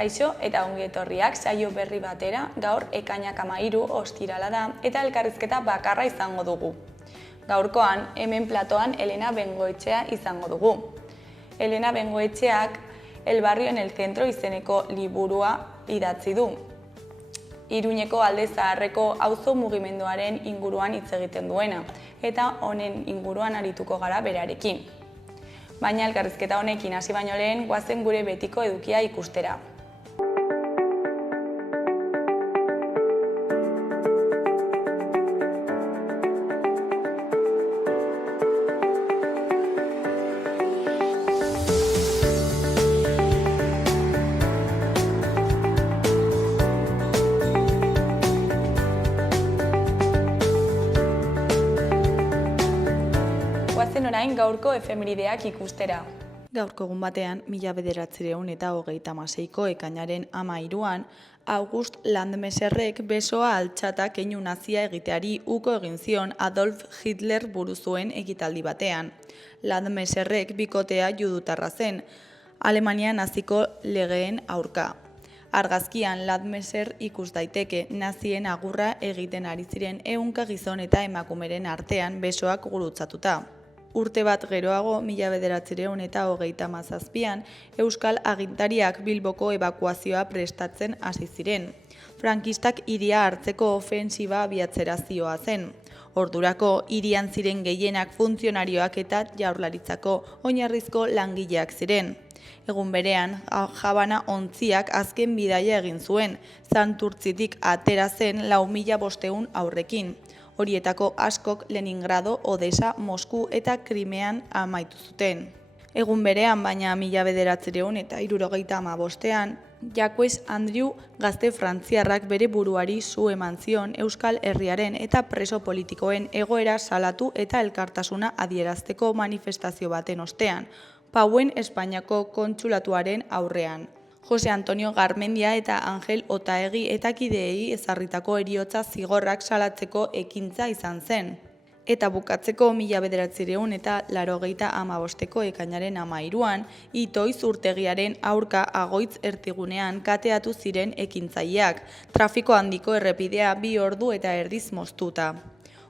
Kaixo eta ongi etorriak saio berri batera, gaur ekainak 13 ostirala da eta elkarrizketa bakarra izango dugu. Gaurkoan, hemen platoan Elena Bengoetxea izango dugu. Elena Bengoetxeak El barrio en el centro izeneko liburua idatzi du. Iruñeko Alde Zaharreko auzo mugimenduaren inguruan hitz egiten duena, eta honen inguruan arituko gara berarekin. Baina elkarrizketa honekin hasi baino lehen, goazen gure betiko edukia ikustera. Goazen orain gaurko efemerideak ikustera. Gaurko egun batean, 1936ko ekainaren 13an, August Landmeserrek besoa altxata keinu nazia egiteari uko egin zion Adolf Hitler buru zuen ekitaldi batean. Landmeserrek bikotea judutarra zen, Alemania naziko legeen aurka. Argazkian Landmeser ikus daiteke nazien agurra egiten ari ziren ehunka gizon eta emakumeren artean besoak gurutzatuta. Urte bat geroago, 1937an, Euskal agintariak Bilboko ebakuazioa prestatzen hasi ziren. Frankistak hiria hartzeko ofensiba abiatzera zihoazen. Ordurako, hirian ziren gehienak funtzionarioak eta Jaurlaritzako oinarrizko langileak ziren. Egun berean, Habana ontziak azken bidaia egin zuen, Santurtzitik atera zen 4.500 aurrekin. Horietako askok Leningrado, Odessa, Mosku eta Krimean amaitu zuten. Egun berean, baina 1975an, Jacques Andrew gazte frantziarrak bere buruari su eman zion Euskal Herriaren eta preso politikoen egoera salatu eta elkartasuna adierazteko manifestazio baten ostean, Pauen Espainiako kontsulatuaren aurrean. Jose Antonio Garmendia eta Angel Otaegi eta kideei ezarritako heriotza zigorrak salatzeko ekintza izan zen. Eta bukatzeko 1985ko ekainaren 13an, Itoiz urtegiaren aurka Agoitz ertigunean kateatu ziren ekintzaileak, trafiko handiko errepidea 2 ordu eta erdiz moztuta.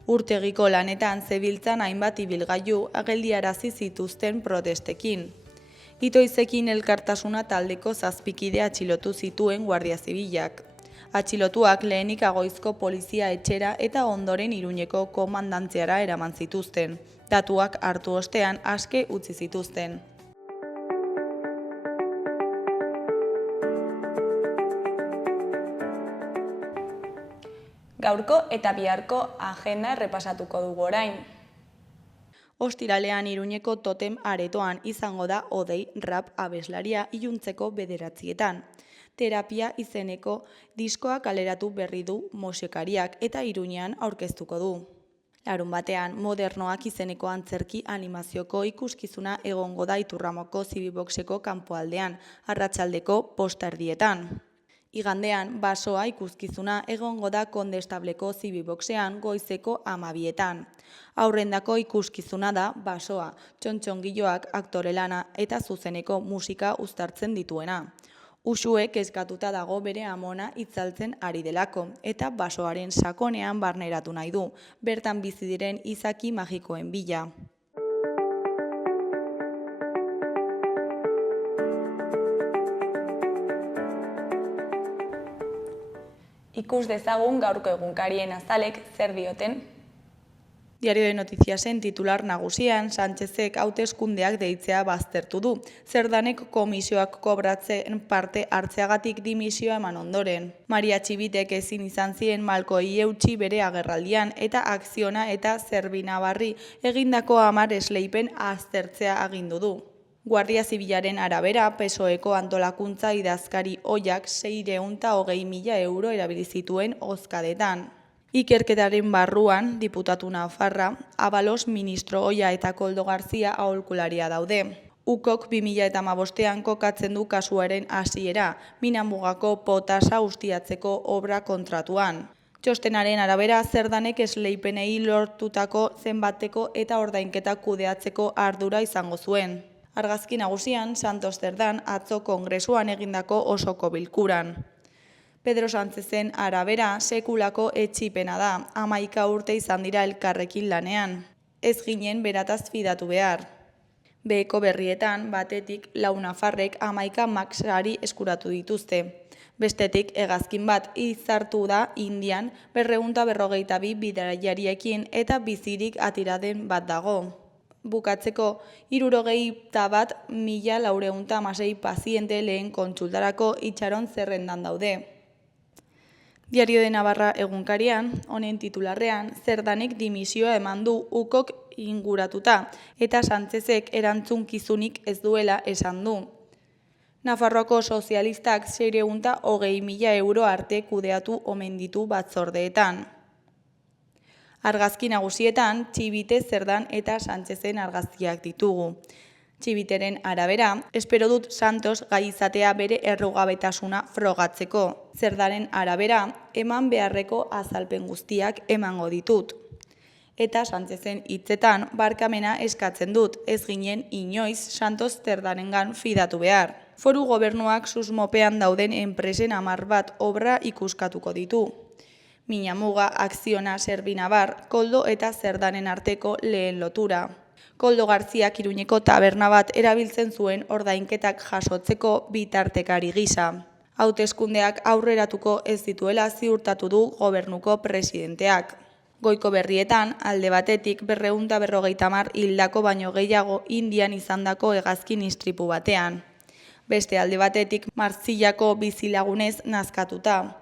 Urtegiko lanetan zebiltzan hainbat ibilgailu geldiarazi zituzten protestekin. Itoizekin elkartasuna taldeko 7 kide atxilotu zituen Guardia Zibilak. Atxilotuak lehenik Agoizko polizia etxera eta ondoren Iruñeko komandantziara eraman zituzten. Datuak hartu ostean aske utzi zituzten. Gaurko eta biharko agenda errepasatuko dugu orain. Ostiralean Iruñeko Totem aretoan izango da Odei rap abeslaria iluntzeko 9:00. Terapia izeneko diskoa kaleratu berri du musikariak eta Iruñean aurkeztuko du. Larunbatean Modernoak izeneko antzerki animazioko ikuskizuna egongo da Iturramoko Zibiboxeko kanpoaldean, arratsaldeko 5:00. Igandean, Basoa ikuskizuna egongo da Kondestableko Zibiboxean goizeko 12:00. Aurrendako ikuskizuna da Basoa, txontxongiloak aktore lana eta zuzeneko musika uztartzen dituena. Uxue kezkatuta dago bere amona itzaltzen ari delako, eta basoaren sakonean barneratu nahi du, bertan bizi diren izaki magikoen bila. Ikus dezagun gaurko egunkarien azalek zer dioten. Diario de Notiziasen titular nagusian, Sánchezek hauteskundeak deitzea baztertu du. Zerdanek komisioak kobratzen parte hartzeagatik dimisioa eman ondoren. Maria Txibitek ezin izan zien malkoei eutsi bere agerraldian eta Akziona eta Zerbinabarri egindako 10 esleipen aztertzea agindu du. Guardia Zibilaren arabera, PSOEko antolakuntza idazkari ohiak 620.000 euro erabili zituen hozkadetan. Ikerketaren barruan, diputatu nafarra, Abalos ministro ohia eta Koldo Garzia aholkularia daude. Ukok 2015an kokatzen du kasuaren hasiera, Minamugako potasa ustiatzeko obra kontratuan. Txostenaren arabera, Zerdanek esleipenei lortutako zenbateko eta ordainketa kudeatzeko ardura izango zuen. Argazki nagusian Santos Zerdan atzo kongresuan egindako osoko bilkuran. Pedro Sánchezen arabera sekulako etxipena da, 11 urte izan dira elkarrekin lanean. Ez ginen berataz fidatu behar. Beheko berrietan batetik Launafarrek 11 Max sari eskuratu dituzte. Bestetik hegazkin bat izartu da Indian 252 bidaiariekin eta bizirik atiraden bat dago. Bukatzeko, 61.416 paziente lehen kontsultarako itxaron zerrendan daude. Diario de Navarra egunkarian, honen titularrean, Zerdanek dimisioa eman du ukok inguratuta eta Sánchezek erantzunkizunik ez duela esan du. Nafarroako sozialistak 620.000 euro arte kudeatu omen ditu batzordeetan. Argazki nagusietan, Txibite, Zerdan eta Sánchezen argazkiak ditugu. Txibiteren arabera, espero dut Santos gai izatea bere errugabetasuna frogatzeko. Zerdaren arabera, eman beharreko azalpen guztiak emango ditut. Eta Sánchezen hitzetan barkamena eskatzen dut, ez ginen inoiz Santos Zerdarengan fidatu behar. Foru gobernuak susmopean dauden enpresen 10 bat obra ikuskatuko ditu. Minamuga, Akziona, Serbinabar, Koldo eta Zerdanen arteko lehen lotura. Koldo Garziak Iruñeko taberna bat erabiltzen zuen ordainketak jasotzeko bitartekari gisa. Hauteskundeak aurreratuko ez dituela ziurtatu du gobernuko presidenteak. Goiko berrietan, alde batetik 250 hildako baino gehiago Indian izandako hegazkin istripu batean. Beste alde batetik Martzillako bizilagunez nazkatuta.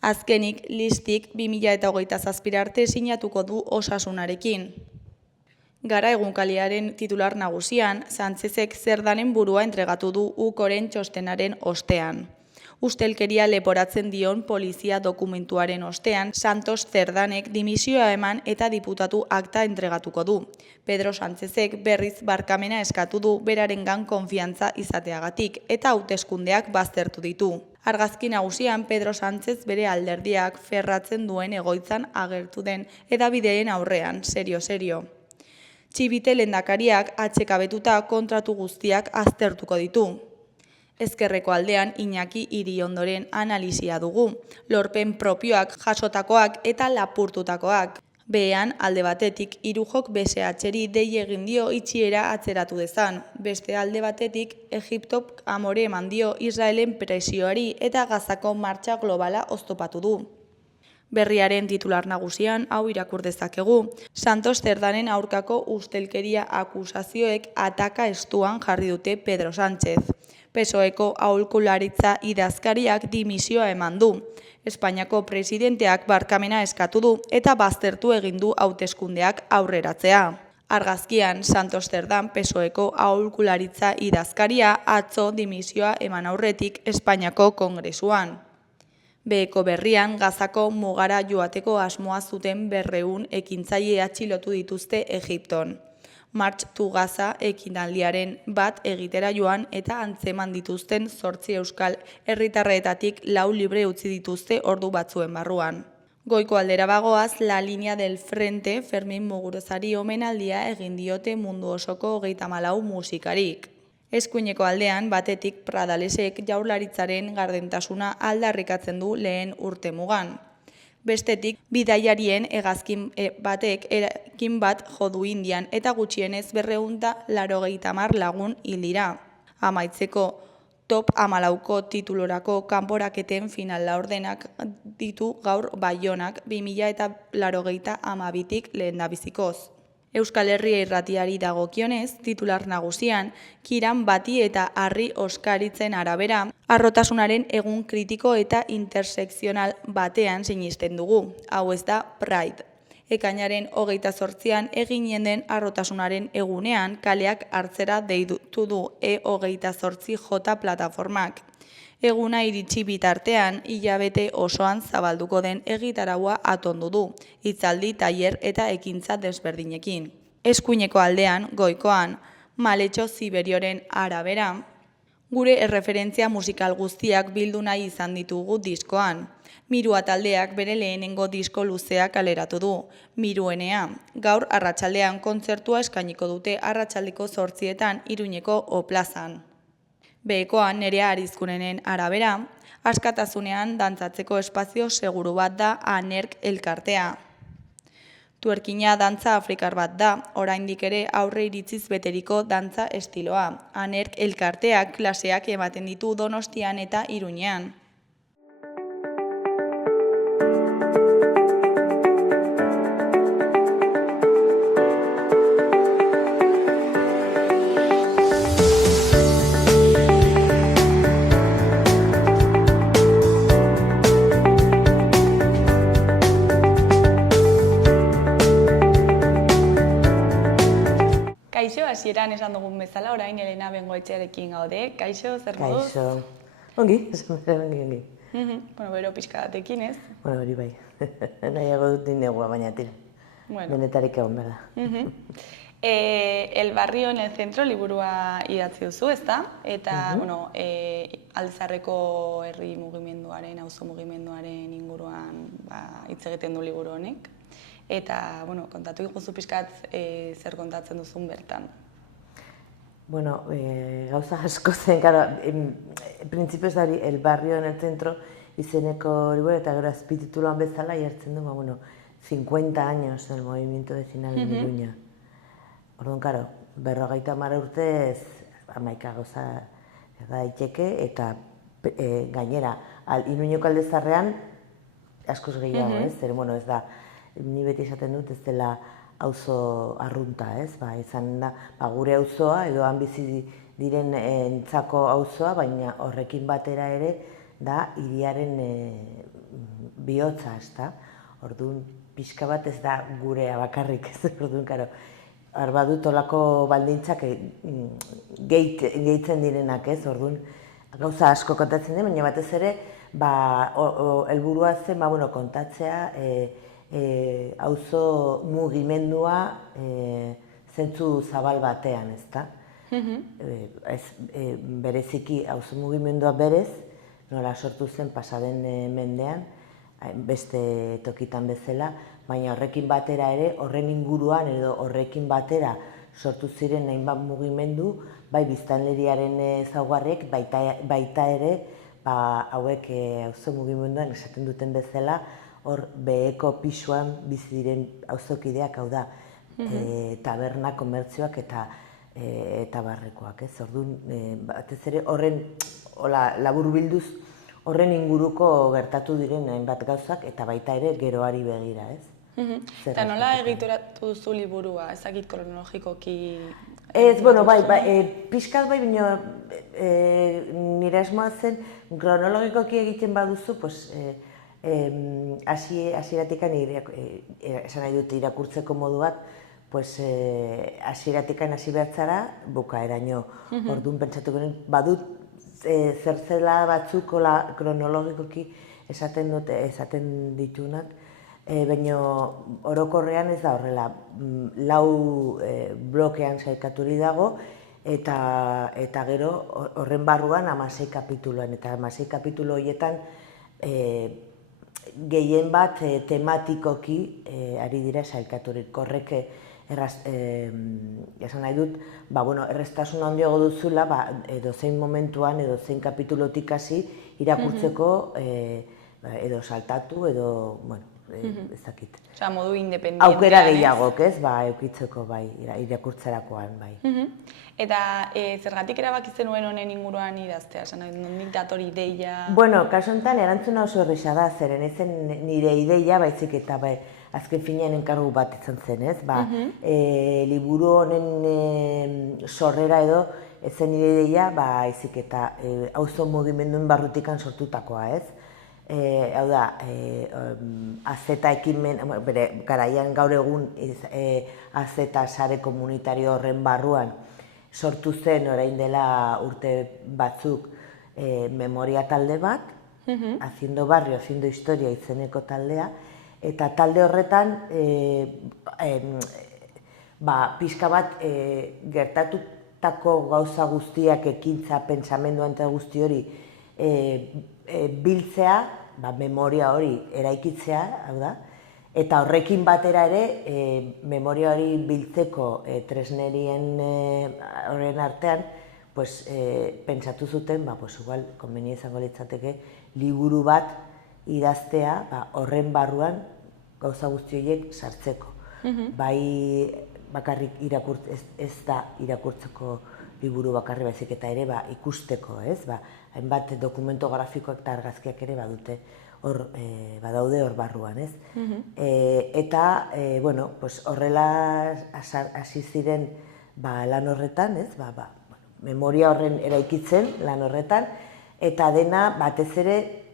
Azkenik listik 2027 arte sinatuko du Osasunarekin. Gara egunkaliaren titular nagusian, Sánchezek Zerdanen burua entregatu du ukoren txostenaren ostean. Ustelkeria leporatzen dion polizia dokumentuaren ostean, Santos Zerdanek dimisioa eman eta diputatu akta entregatuko du. Pedro Sánchezek berriz barkamena eskatu du berarengan konfiantza izateagatik eta hauteskundeak baztertu ditu. Argazki nagusian Pedro Sánchez bere alderdiak ferratzen duen egoitzan agertu den hedabideen aurrean, serio. Txibite lehendakariak atsekabetuta kontratu guztiak aztertuko ditu. Ezkerreko aldean Iñaki Iriondoren analisia dugu, lorpen propioak jasotakoak eta lapurtutakoak. Behean alde batetik Irujok BSH-ri dei egin dio itxiera atzeratu dezan. Beste alde batetik Egiptok amore eman dio Israelen presioari eta Gazako martxa globala oztopatu du. Berriaren titular nagusian hau irakur dezakegu. Santos Zerdanen aurkako ustelkeria akusazioek ataka estuan jarri dute Pedro Sánchez. PSOEko aholkularitza idazkariak dimisioa eman du. Espainiako presidenteak barkamena eskatu du eta baztertu egin du hauteskundeak aurreratzea. Argazkian Santos Zerdan PSOEko aholkularitza idazkaria atzo dimisioa eman aurretik Espainiako kongresuan. Beheko berrian Gazako mugara joateko asmoa zuten 200 ekintzaile atxilotu dituzte Egipton. March to Gaza ekinaldiaren bat egitera joan eta antzeman dituzten 8 euskal herritarretatik 4 libre utzi dituzte ordu batzuen barruan. Goiko aldera bagoaz, La Línea del Frente Fermin Muguruzari omenaldia egin diote mundu osoko 34 musikarik. Eskuineko aldean, batetik Pradalesek jaurlaritzaren gardentasuna aldarrikatzen du lehen urtemugan. Bestetik, bidaiarien hegazkin batek erakin bat jodu Indian eta gutxienez 280 lagun hil dira. Amaitzeko, top 14ko titulorako kanporaketen final laurdenak ditu gaur Baionak 2082tik lehendabizikoz. Euskal Herria irratiari dagokionez, titular nagusian, Kiran Bati eta Harri Oskaritzen arabera, harrotasunaren egun kritiko eta intersekzional batean sinisten dugu. Hau ez da Pride. Ekainaren 28an eginen den harrotasunaren egunean kaleak hartzera deitu du E28J plataformak. Eguna iritsi bitartean, hilabete osoan zabalduko den egitaraua atondu du, hitzaldi, tailer eta ekintza desberdinekin. Eskuineko aldean, goikoan, Maletxo Ziberioren arabera, gure erreferentzia musikal guztiak bildu nahi izan ditugu diskoan. Mirua taldeak bere lehenengo disko luzea kaleratu du, Miruenea. Gaur arratsaldean kontzertua eskainiko dute arratsaldeko 8etan Iruñeko O plazan. Behekoan Nerea Arizkunenen arabera, askatasunean dantzatzeko espazio seguru bat da Anerk elkartea. Tuerkina dantza afrikar bat da, oraindik ere aurre iritziz beteriko dantza estiloa. Anerk elkarteak klaseak ematen ditu Donostian eta Iruñean. Kaixo, hasieran esan dugun bezala, orain Elena Bengoetxearekin gaude. Kaixo, zer moduz? Kaixo. Ongi, ongi. Bueno, bero pixka batekin, ez? Bueno, hori bai. Nahiago dut dinegua, baina tira. Bueno. Denetarik egon behar da. El barrio en el centro liburua idatzi duzu, ezta? Eta, bueno, Altzarreko herri mugimenduaren, auzo mugimenduaren inguruan hitz egiten du liburu honek. Eta, bueno, kontatu iguzu pixkat zer kontatzen duzun bertan. Bueno, gauza asko zen, claro, principios da El barrio en el centro izeneko liburu eta gero azpitituluan bezala jartzen du, bueno, 50 años del movimiento vecinal en Iruña. Orduan, claro, 50 urtez, 11 gauza daiteke eta gainera, Iruñeko aldezarrean askoz gehiago, ez? Zer, bueno, ez da, ni beti esaten dut ez dela auzo arrunta, ez? Izan da, gure auzoa edo han bizi diren entzako auzoa, baina horrekin batera ere da hiriaren bihotza, ez da? Orduan, pixka bat ez da gurea bakarrik, ez? Orduan, karo, badut olako baldintzak gehitzen direnak, ez? Orduan, gauza asko kontatzen den, baina batez ere, helburua zen, kontatzea, auzo mugimendua zentzu zabal batean, ezta? Bereziki auzo mugimendua berez, nola sortu zen pasaden mendean, beste tokitan bezala, baina horrekin batera ere, horren inguruan edo horrekin batera sortu ziren hainbat mugimendu, bai biztanleriaren ezaugarriek, baita ere, hauek auzo mugimenduan esaten duten bezala, hor beheko pisuan bizi diren auzokideak, hau da, taberna, komertzioak eta barrekoak, ez? Orduan, batez ere, horren, laburbilduz, horren inguruko gertatu diren hainbat gauzak eta baita ere geroari begira, ez? Eta nola egituratu duzu liburua, ezakit kronologikoki? Ez, bueno, bai, pixkat bai, baina nire asmoa zen, kronologikoki egiten baduzu, pues, hasieratikan esan nahi dut irakurtzeko modu bat, pues hasieratikan hasi behartzara bukaeraino. Orduan pentsatu garen badut zertzela batzuk kronologikoki esaten ditunak, baina orokorrean ez da horrela, 4 blokean sailkaturi dago, eta gero horren barruan 16 kapituluan, eta 16 kapitulu horietan gehien bat tematikoki ari dira sailkaturik. Horrek esan nahi dut, erreztasun handiago duzula, edozein momentuan, edozein kapitulotik hasi irakurtzeko edo saltatu, edo, ez dakit. Osa, modu independentean, aukera gehiagok, ez, eukitzeko, irakurtzerakoan, bai. Eta zergatik erabaki zenuen honen inguruan idaztea, esan nahi, nondik dator ideia? Bueno, kasu honetan erantzuna oso erresa da, zeren ezen nire ideia, baizik eta azken finean enkargu bat izan zen, ez? Liburu honen sorrera edo ezen nire ideia, baizik eta auzo mugimenduen barrutikan sortutakoa, ez? Hau da, azeta ekimen, bere garaian gaur egun azeta sare komunitario horren barruan sortu zen orain dela urte batzuk memoria talde bat, Haciendo Barrio, Haciendo Historia izeneko taldea, eta talde horretan pixka bat gertatutako gauza guztiak, ekintza, pentsamendua eta guzti hori biltzea, memoria hori eraikitzea, hau da, eta horrekin batera ere, memoria hori biltzeko tresnerien horren artean, pentsatu zuten, igual, konbenia izango litzateke, liburu bat idaztea horren barruan gauza guzti horiek sartzeko. Bai bakarrik ez da irakurtzeko liburu bakarri baizik eta ere ikusteko, ez? Hainbat dokumento grafikoak eta argazkiak ere badute badaude hor barruan, ez? Eta, horrela hasi ziren lan horretan, ez? Memoria horren eraikitzen lan horretan, eta dena batez ere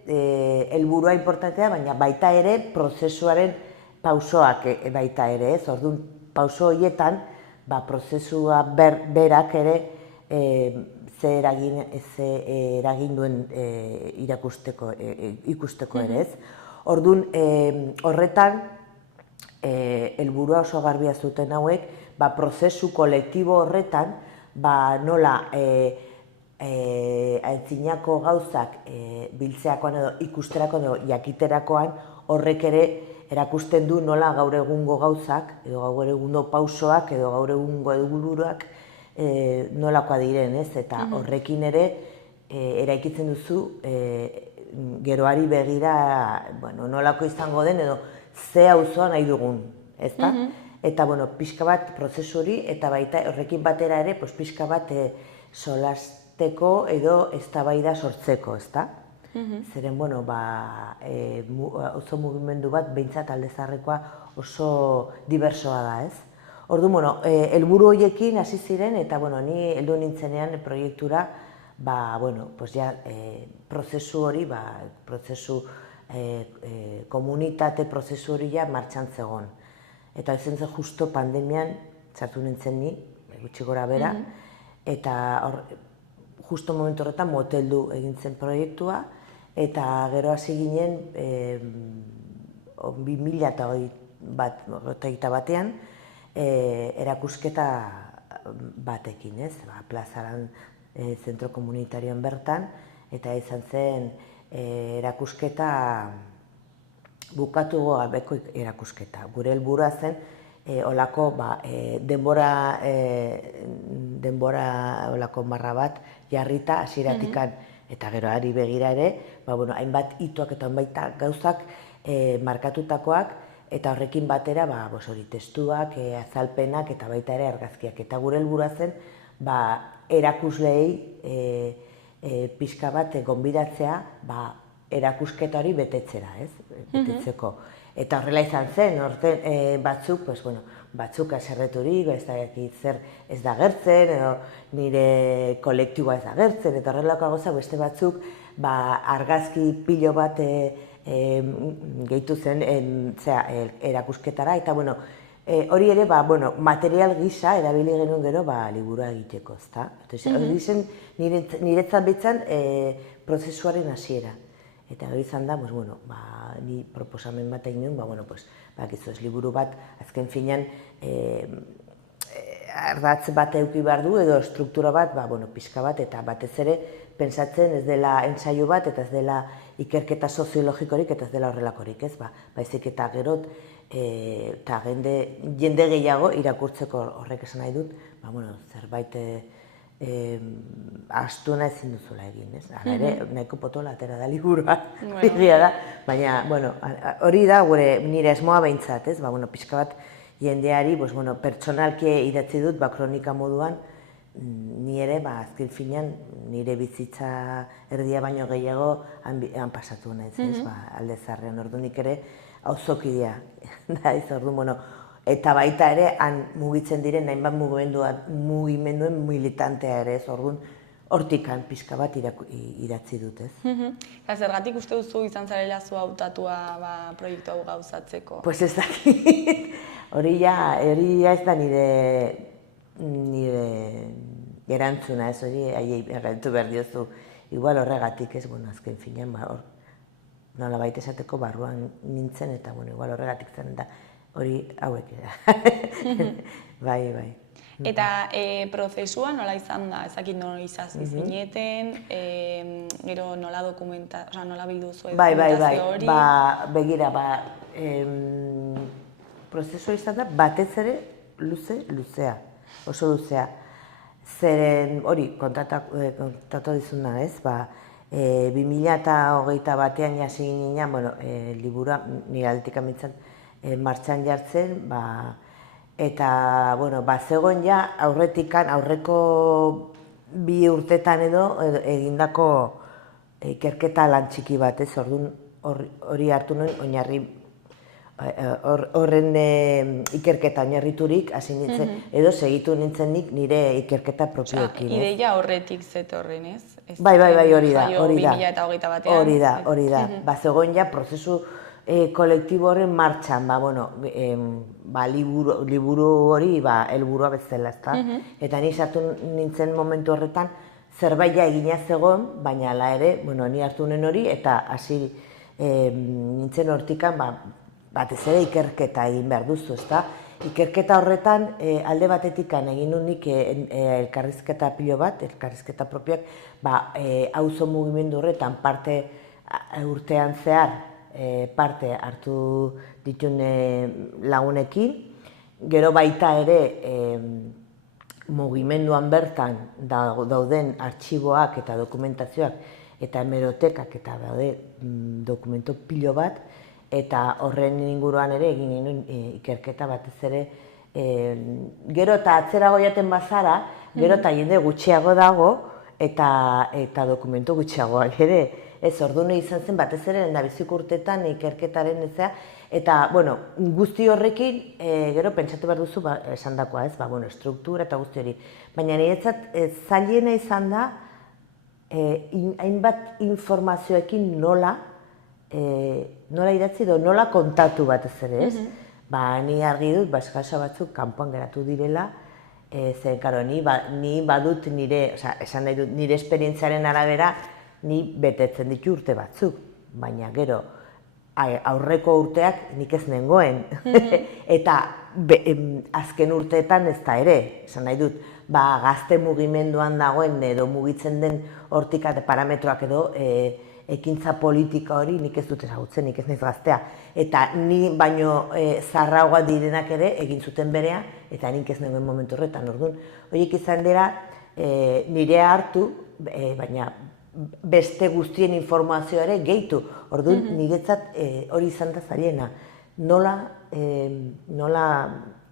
helburua inportantea, baina baita ere prozesuaren pausoak baita ere, ez? Orduan, pauso horietan, prozesua berak ere ze eragin duen ikusteko ere, ez? Orduan, horretan, helburua oso garbia zuten hauek, prozesu kolektibo horretan, nola aitzinako gauzak biltzeakoan edo ikusterakoan edo jakiterakoan horrek ere erakusten du nola gaur egungo gauzak edo gaur egungo pausoak edo gaur egungo helburuak nolakoa diren, ez? Eta horrekin ere eraikitzen duzu geroari begira nolako izango den edo ze auzoa nahi dugun, ezta? Eta, pixka bat prozesu hori, eta baita horrekin batera ere, pixka bat solasteko edo eztabaida sortzeko, ezta? Zeren, oso mugimendu bat, behintzat alde zaharrekoa oso diversoa da, ez? Orduan, helburu horiekin hasi ziren, eta, ni heldu nintzenean proiektura, prozesu hori, komunitate prozesu hori martxan zegoen. Eta ezen zen justo pandemian txartu nintzen ni, gutxi gora bera, eta justo momentu horretan moteldu egin zen proiektua, eta gero hasi ginen 2008 batean erakusketa batekin, ez? Plazaran zentro komunitarioan bertan, eta izan zen erakusketa bukatu gabeko erakusketa. Gure helburua zen olako denbora olako marra bat jarrita hasieratikan eta gero ari begira ere, hainbat hitoak eta hainbat gauzak markatutakoak eta horrekin batera hori testuak, azalpenak eta baita ere argazkiak. Eta gure helburua zen erakusleei pixka bat gonbidatzea erakusketa hori betetzera, ez? Betetzeko. Eta horrela izan zen, batzuk, batzuk aserreturik, zer ez da gertzen, edo nire kolektiboa ez da gertzen, eta horrelako gauza beste batzuk argazki pilo bat gehitu zen erakusketara, eta hori ere material gisa erabili genuen gero liburua egiteko, ezta? Hori zen niretzat behitzan prozesuaren hasiera. Eta hori izan da, ni proposamen bat egin nuen, bakizu ez liburu bat, azken finean, ardatz bat eduki behar du, edo struktura bat, pixka bat, eta batez ere, pentsatzen ez dela ensaio bat, eta ez dela ikerketa soziologikorik, eta ez dela horrelakorik, ez? Baizik eta gerot, eta jende gehiago irakurtzeko horrek esan nahi dut, zerbait astuna ezin duzula egin, ez? Hala ere, nahiko potola atera da liburua, egia da, baina, hori da nire asmoa behintzat, ez? Pixka bat jendeari, pertsonalki idatzi dut, kronika moduan, ni ere, azken finean, nire bizitza erdia baino gehiago han pasatu naiz, ez? Alde zarrean, ordunik ere, auzokidea, da ez, orduan, eta baita ere, han mugitzen diren, hainbat mugimenduen militantea ere, ez, orduan, hortikan pixka bat idatzi dut, ez. Zergatik uste duzu izan zarela zu hautatua proiektu hau gauzatzeko? Pues ez dakit, hori ez da nire erantzuna, ez hori, errantu behar diozu, igual horregatik, ez, azken finean, nola baita esateko barruan nintzen, eta igual horregatik zen da, hori hauek bai. Eta prozesua nola izan da? Ezakit nola izazti zineten, gero nola nola bilduzu dokumentazio hori? Begira, prozesua izan da batez ere luzea, oso luzea. Zeren hori, kontatu dizuna, ez? 2021 hasi ginen, liburua nire aldetik amintzen martxan jartzen, eta, zegoen ja aurreko 2 urtetan edo egindako ikerketa lan txiki bat, ez? Orduan hori hartu nuen oinarri, horren ikerketa oinarriturik hasi nintzen, edo segitu nintzen nik nire ikerketa propioekin. Ideia horretik zetorren, ez? Bai, hori da. Hori da. Zegoen ja prozesu kolektibo horren martxan, liburu hori helburua bezala, ezta? Eta ni sartu nintzen momentu horretan zerbait egina zegoen, baina hala ere, ni hartu nuen hori eta hasi nintzen hortikan, batez ere ikerketa egin behar duzu, ezta? Ikerketa horretan alde batetik egin nuen nik elkarrizketa pilo bat, elkarrizketa propioak, auzo mugimendu horretan parte urtean zehar parte hartu ditun lagunekin, gero baita ere mugimenduan bertan dauden artxiboak eta dokumentazioak eta hemerotekak eta daude dokumento pilo bat, eta horren inguruan ere egin nuen ikerketa batez ere, gero eta atzerago jaten bazara, gero eta jende gutxiago dago eta dokumento gutxiagoak ere. Ez, orduan izan zen batez ere lehendabiziko urteetan ikerketaren ezea, eta, guzti horrekin, gero pentsatu behar duzu esandakoa, ez, struktura eta guzti hori. Baina niretzat zailena izan da, hainbat informazioekin nola idatzi edo nola kontatu batez ere, ez? Ni argi dut, eskasa batzuk kanpoan geratu direla, zen, karo, ni badut nire, esan nahi dut, nire esperientziaren arabera, ni betetzen ditu urte batzuk, baina gero aurreko urteak nik ez nengoen. Eta azken urteetan ez da ere, esan nahi dut, gazte mugimenduan dagoen edo mugitzen den hortik parametroak edo ekintza politika hori nik ez dut ezagutzen, nik ez naiz gaztea. Eta ni baino zaharragoa direnak ere egin zuten berea, eta nik ez nengoen momentu horretan. Orduan, horiek izan dira nire hartu, baina beste guztien informazioa ere gehitu. Orduan, niretzat hori izan da zailena. Nola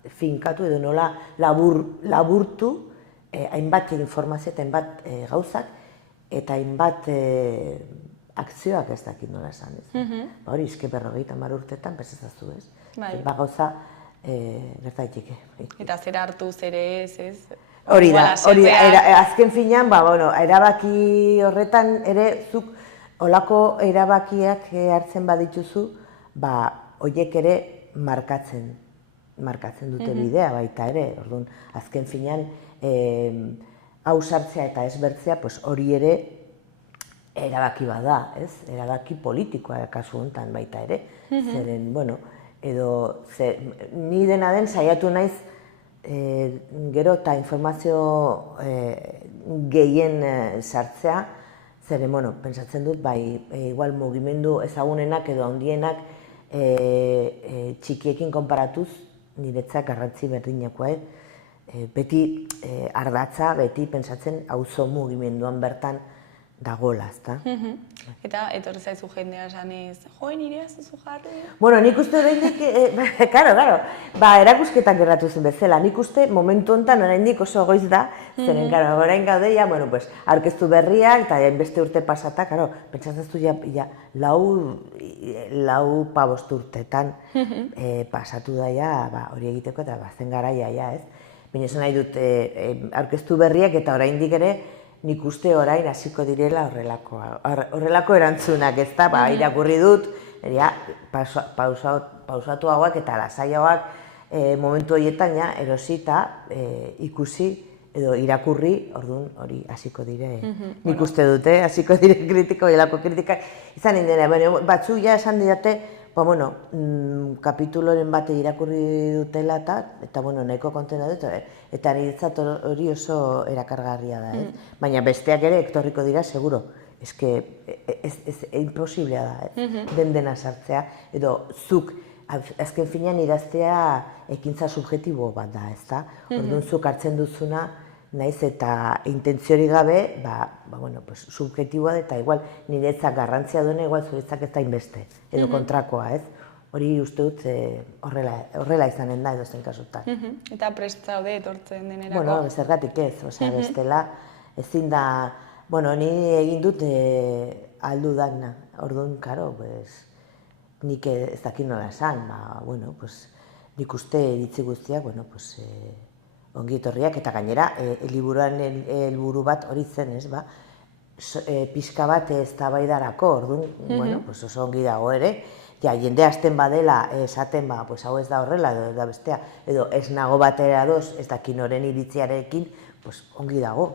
finkatu edo nola laburtu hainbat informazio eta hainbat gauzak eta hainbat akzioak ez dakit nola esan ez. Hori, izke 50 urtetan, bezazazu ez. Gauza gertaitik. Eta zer hartu, zer ez? Hori da, azken finean, erabaki horretan ere zuk olako erabakiak hartzen badituzu, horiek ere markatzen dute bidea baita ere. Orduan, azken finean, hau sartzea eta ez bertzea, hori ere erabaki bada, ez? Erabaki politikoa kasu honetan baita ere. Zeren, edo, ni dena den saiatu naiz gero eta informazio gehien sartzea, zeren, pentsatzen dut, igual mugimendu ezagunenak edo handienak txikiekin konparatuz niretzak garrantzi berdinakoa, beti ardatza, beti pentsatzen auzo mugimenduan bertan dagoela, ezta? Eta etorri zaizu jendea esanez, nire azuzu jarri? Nik uste oraindik, karo, erakusketak gerratu zen bezala. Nik uste momentu honetan oraindik oso goiz da, zeren, orain gaude, aurkeztu berriak, eta beste urte pasata, pentsatzen ja, lau pabost urtetan pasatu da, hori egiteko, eta zen garaia, ez? Baina esan nahi dut, aurkeztu berriak, eta oraindik ere, nik uste orain hasiko direla horrelako erantzunak, ez da, irakurri dut, pausatuagoak eta lasaiagoak momentu horietan erosita ikusi edo irakurri, orduan hori hasiko dire, nik uste dute, hasiko dire kritiko, hilako kritikak, izan indena, batzuk ja esan didate, bueno, kapituloren bate irakurri dutela eta bueno, nahiko kontena dut, eta niretzat hori oso erakargarria da, ez? Baina besteak ere ektorriko dira, seguro. Ez imposiblea da, dena sartzea, edo zuk, azken finean idaztea ekintza subjektibo bat da, ez da? Orduan zuk hartzen duzuna, naiz eta intentziorik gabe, subjektiboa da, eta igual niretzak garrantzia duena, igual zuretzak ez da inbeste, edo kontrakoa, ez? Hori uste dut horrela izanen da edo zen kasutan. Eta prest zaude etortzen denerako? Bueno, zergatik ez, bestela ezin da, bueno, ni egin dut aldu dana, orduan, karo, nik ez dakit nola esan, nik uste iritzi guztiak, ongi etorriak, eta gainera, liburuan helburu bat hori zen, ez, pixka bat eztabaidarako, orduan, oso ongi dago ere, jende hasten badela esaten, hau ez da horrela, edo da bestea, edo ez nago batera ados, ez dakin noren iritziarekin, ongi dago,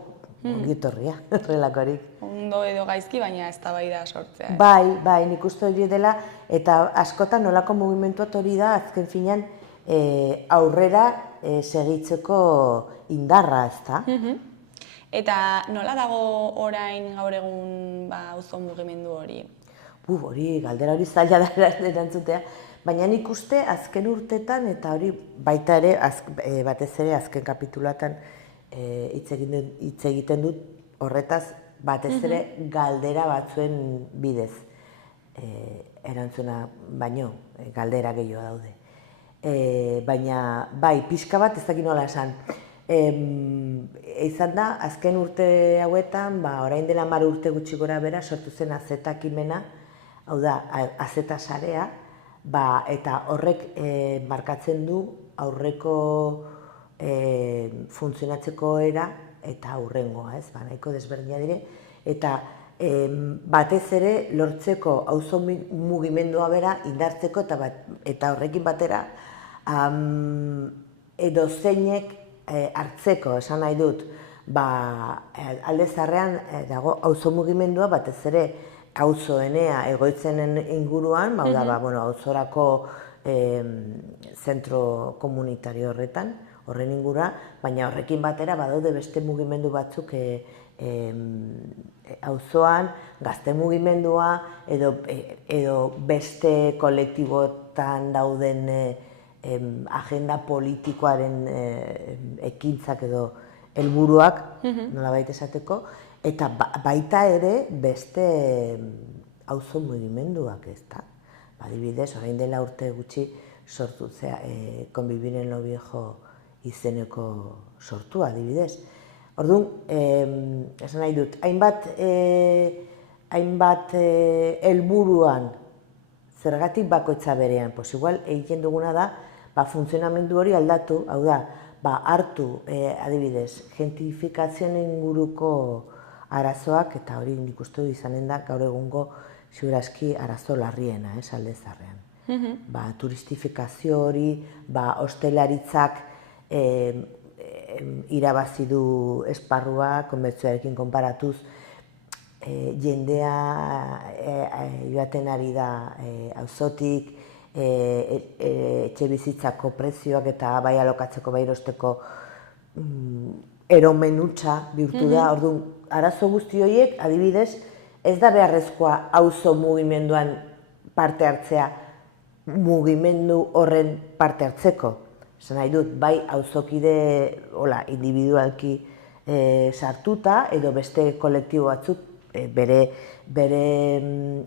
ongi etorria, horrelakorik. Ondo edo gaizki, baina eztabaida sortzea. Bai, nik uste hori dela, eta askotan nolako mugimenduat hori da, azken finean, aurrera segitzeko indarra, ezta? Eta nola dago orain gaur egun auzo mugimendu hori? Hori, galdera hori zaila da erantzutea, baina nik uste azken urtetan, eta hori baita ere, batez ere azken kapitulatan hitz egiten dut horretaz, batez ere galdera batzuen bidez erantzuna baino, galdera gehiago daude. Baina, bai, pixka bat ez dakit nola esan. Izan da, azken urte hauetan, orain dela 10 urte gutxi gora bera, sortu zen azeta ekimena, hau da, azeta sarea, eta horrek markatzen du aurreko funtzionatzeko era eta aurrengoa, ez, nahiko desberdina dire, eta batez ere lortzeko auzo mugimendua bera indartzeko eta horrekin batera edo zeinek hartzeko, esan nahi dut, alde zaharrean dago auzo mugimendua batez ere auzoenea egoitzenen inguruan, auzorako zentro komunitario horren ingura, baina horrekin batera badaude beste mugimendu batzuk auzoan, gazte mugimendua, edo beste kolektibotan dauden agenda politikoaren ekintzak edo helburuak, nolabait esateko, eta baita ere beste auzo mugimenduak, ez da. Adibidez, orain dela urte gutxi sortu zea, Convivir en lo Viejo izeneko sortua, adibidez. Orduan, esan nahi dut, hainbat helburuan zergatik bakoitza berean, igual egiten duguna da, funtzionamendu hori aldatu, hau da, hartu, adibidez, gentrifikazioen inguruko arazoak, eta hori nik uste du izanen da gaur egungo ziurazki arazo larriena, alde zaharrean. Turistifikazio hori, ostelaritzak irabazi du esparrua, konbertsioarekin konparatuz, jendea joaten ari da auzotik, etxe bizitzako prezioak eta bai alokatzeko bai erosteko eromen hutsa bihurtu da. Orduan, arazo guzti horiek, adibidez, ez da beharrezkoa auzo mugimenduan parte hartzea mugimendu horren parte hartzeko. Esan nahi dut, bai auzokide individualki sartuta edo beste kolektibo batzuk bere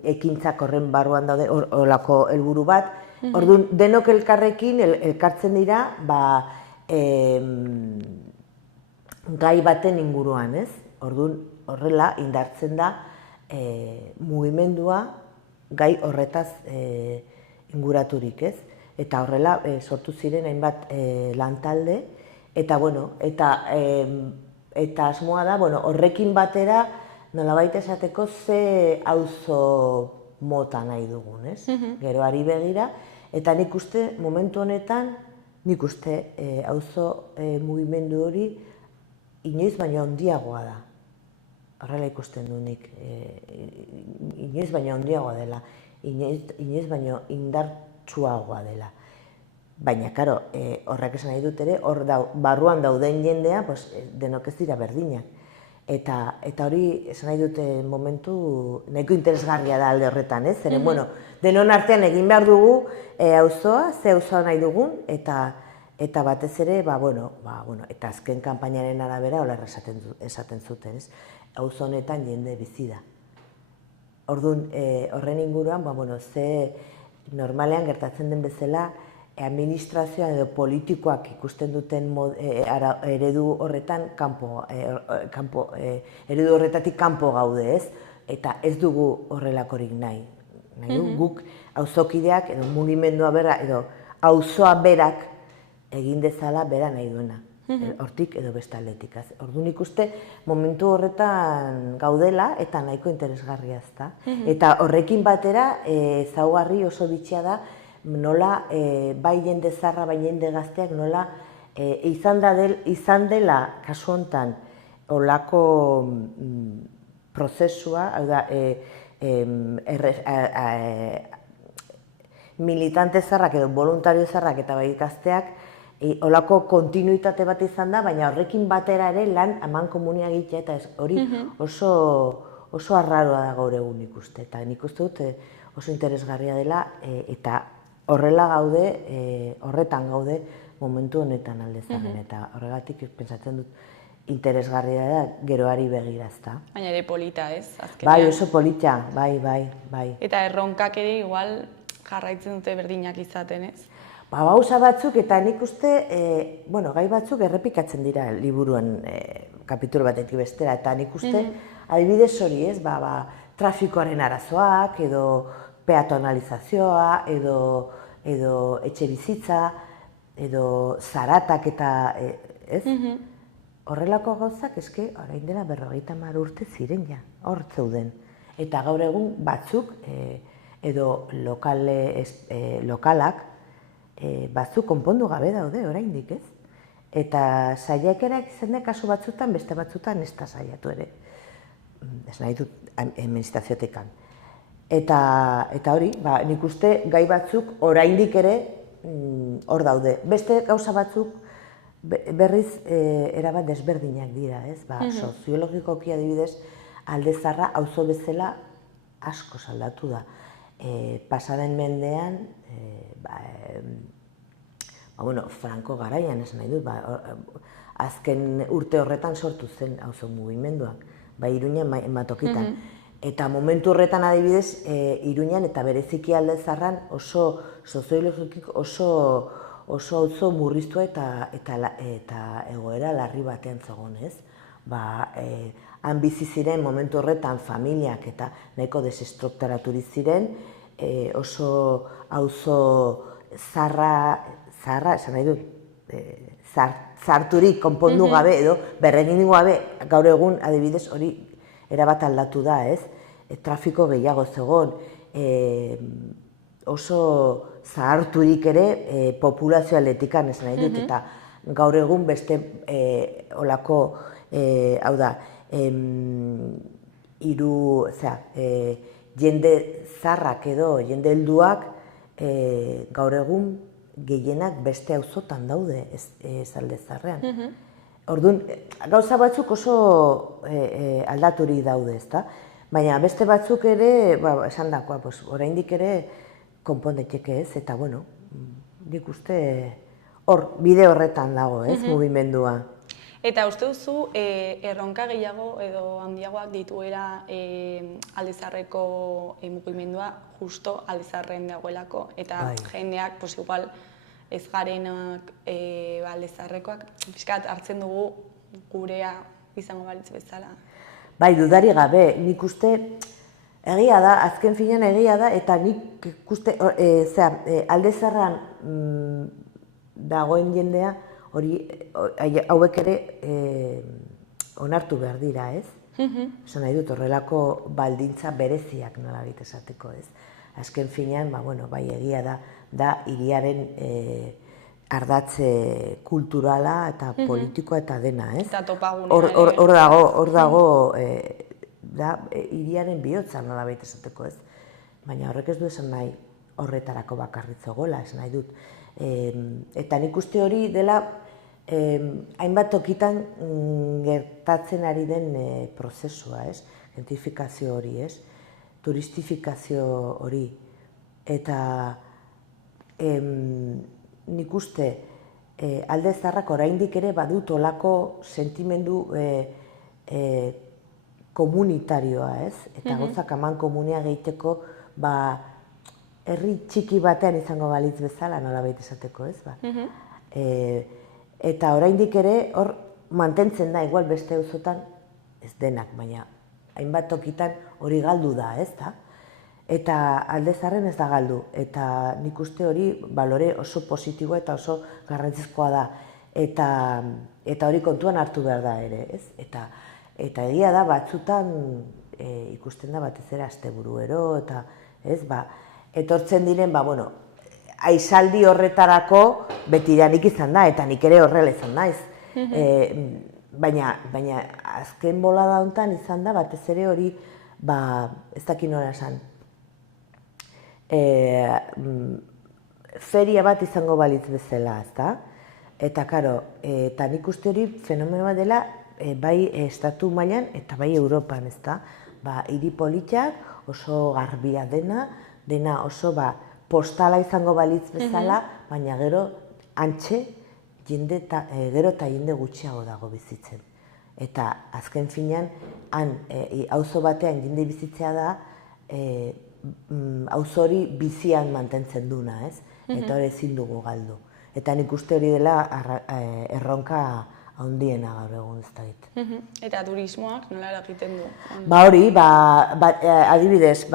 ekintzak horren barruan daude horlako helburu bat. Orduan, denok elkarrekin elkartzen dira gai baten inguruan, ez? Orduan, horrela indartzen da mugimendua gai horretaz inguraturik, ez? Eta horrela sortu ziren hainbat lantalde, eta asmoa da, horrekin batera nolabait esateko ze auzo mota nahi dugun, ez? Geroari begira, eta nik uste momentu honetan, nik uste auzo mugimendu hori inoiz baino handiagoa da. Horrela ikusten du nik, inoiz baino handiagoa dela. inoiz baino indartsuagoa dela. Baina, karo, horrek esan nahi dut ere, barruan dauden jendea, denok ez dira berdinak. Eta hori esan nahi dute momentu nahiko interesgarria da alde horretan, ez? Zeren, bueno, denon artean egin behar dugu auzoa, ze auzoa nahi dugun, eta batez ere, eta azken kanpainaren arabera hola esaten zuten, ez? Auzo honetan jende bizi da. Orduan, horren inguruan, ze normalean gertatzen den bezala, administrazioan edo politikoak ikusten duten eredu horretan eredu horretatik kanpo gaude, ez? Eta ez dugu horrelakorik nahi. Nahi du, guk auzokideak edo mugimendua bera edo auzoa berak egin dezala bera nahi duena. Hortik edo beste aldetik. Orduan ikuste momentu horretan gaudela eta nahiko interesgarria ezta. Eta horrekin batera ezaugarri oso bitxia da nola bai jende zarra, bai jende gazteak nola izan dela kasu honetan olako prozesua, hau da, militante zarrak edo voluntario zarrak eta bai gazteak olako kontinuitate bat izan da, baina horrekin batera ere lan eman komunia egitea eta hori oso arraroa da gaur egun ikuste. Eta nik uste dut oso interesgarria dela eta horrela gaude, horretan gaude momentu honetan aldezaren. Eta horregatik pentsatzen dut interesgarria da geroari begirazta. Baina ere polita, ez? Azkenean. Bai, oso polita, bai. Eta erronkak ere igual jarraitzen dute berdinak izaten, ez? Gauza batzuk eta nik uste, gai batzuk errepikatzen dira liburuan kapitulu batetik bestera, eta nik uste adibidez hori, ez, trafikoaren arazoak, edo peatonalizazioa, edo etxe bizitza, edo zaratak eta, ez? Horrelako gauzak eske orain dela 50 urte ziren ja, hor zeuden. Eta gaur egun batzuk, edo lokalak, batzuk konpondu gabe daude oraindik, ez? Eta saiakerak izan da kasu batzutan, beste batzutan ez da saiatu ere. Ez nahi dut administraziotekan. Eta hori, nik uste gai batzuk oraindik ere hor daude. Beste gauza batzuk berriz erabat desberdinak dira, ez? Soziologikoki adibidez, Alde Zaharra auzo bezala asko aldatu da. Pasaden mendean, Franco garaian esan nahi dut, azken urte horretan sortu zen auzo mugimenduak, Iruñan ematokitan. Eta momentu horretan adibidez, Iruñan eta bereziki Alde Zaharran oso soziologikik oso auzo murriztua eta egoera larri batean zegoen, ez? Han bizi ziren momentu horretan familiak eta nahiko desestrukturaturik ziren, oso auzo zaharra, esan nahi dut, zarturik konpondu gabe edo berregin gabe gaur egun adibidez hori erabat aldatu da, ez? Trafiko gehiago zegoen, oso zaharturik ere populazio aldetikan esan nahi dut, eta gaur egun beste olako, hau da, jende zarrak edo jende helduak gaur egun gehienak beste auzotan daude ez Alde Zaharrean. Orduan, gauza batzuk oso aldaturik daude, ezta? Baina beste batzuk ere, esan dakoa, oraindik ere konpondaiteke ez, eta bueno, nik uste hor, bide horretan dago, ez, mugimendua. Eta uste duzu, erronka gehiago edo handiagoak dituela Alde Zaharreko mugimendua justo Alde Zaharren dagoelako, eta jendeak, igual, ez garenak Alde Zaharrekoak, pixkat hartzen dugu gurea izango balitz bezala. Bai, dudari gabe, nik uste egia da, azken finean egia da, eta nik uste, Alde Zaharran dagoen jendea, hauek ere onartu behar dira, ez? Esan nahi dut, horrelako baldintza bereziak nolabait esateko, ez? Azken finean, bai egia da hiriaren ardatze kulturala eta politikoa eta dena, ez? Eta topaguna. Hor dago, hiriaren bihotza nolabait esateko, ez? baina horrek ez du esan nahi horretarako bakarritzo gola, esan nahi dut. Eta nik uste hori dela hainbat tokitan gertatzen ari den prozesua, ez? Gentrifikazio hori, ez? Turistifikazio hori. Eta nik uste alde zaharrak oraindik ere badut olako sentimendu komunitarioa, ez? Eta gauzak aman komunia gehiteko, herri txiki batean izango balitz bezala, nolabait esateko, ez? Eta oraindik ere hor mantentzen da, igual beste auzotan ez denak, baina hainbat tokitan hori galdu da, ez da? Eta alde zaharren ez da galdu, eta nik uste hori balore oso positiboa eta oso garrantzizkoa da. Eta hori kontuan hartu behar da ere, ez? Eta egia da batzutan ikusten da batez ere asteburuero, eta ez, etortzen diren, aizaldi horretarako betidanik izan da, eta nik ere horrela izan naiz. Baina azken bolada honetan izan da, batez ere hori, ez dakit nola esan, feria bat izango balitz bezala, ezta? Eta, karo, eta nik uste hori fenomenoa dela, bai estatu mailan eta bai Europan, ezta? Hiri politak, oso garbia dena oso postala izango balitz bezala, baina gero antxe, gero eta jende gutxiago dago bizitzen. Eta azken finean, auzo batean jende bizitzea da, auzo hori bizian mantentzen duna, ez? Eta hori ezin dugu galdu. Eta nik uste hori dela erronka handiena gaur egun ez da dit. Eta turismoak nola eragiten du? Hori, adibidez,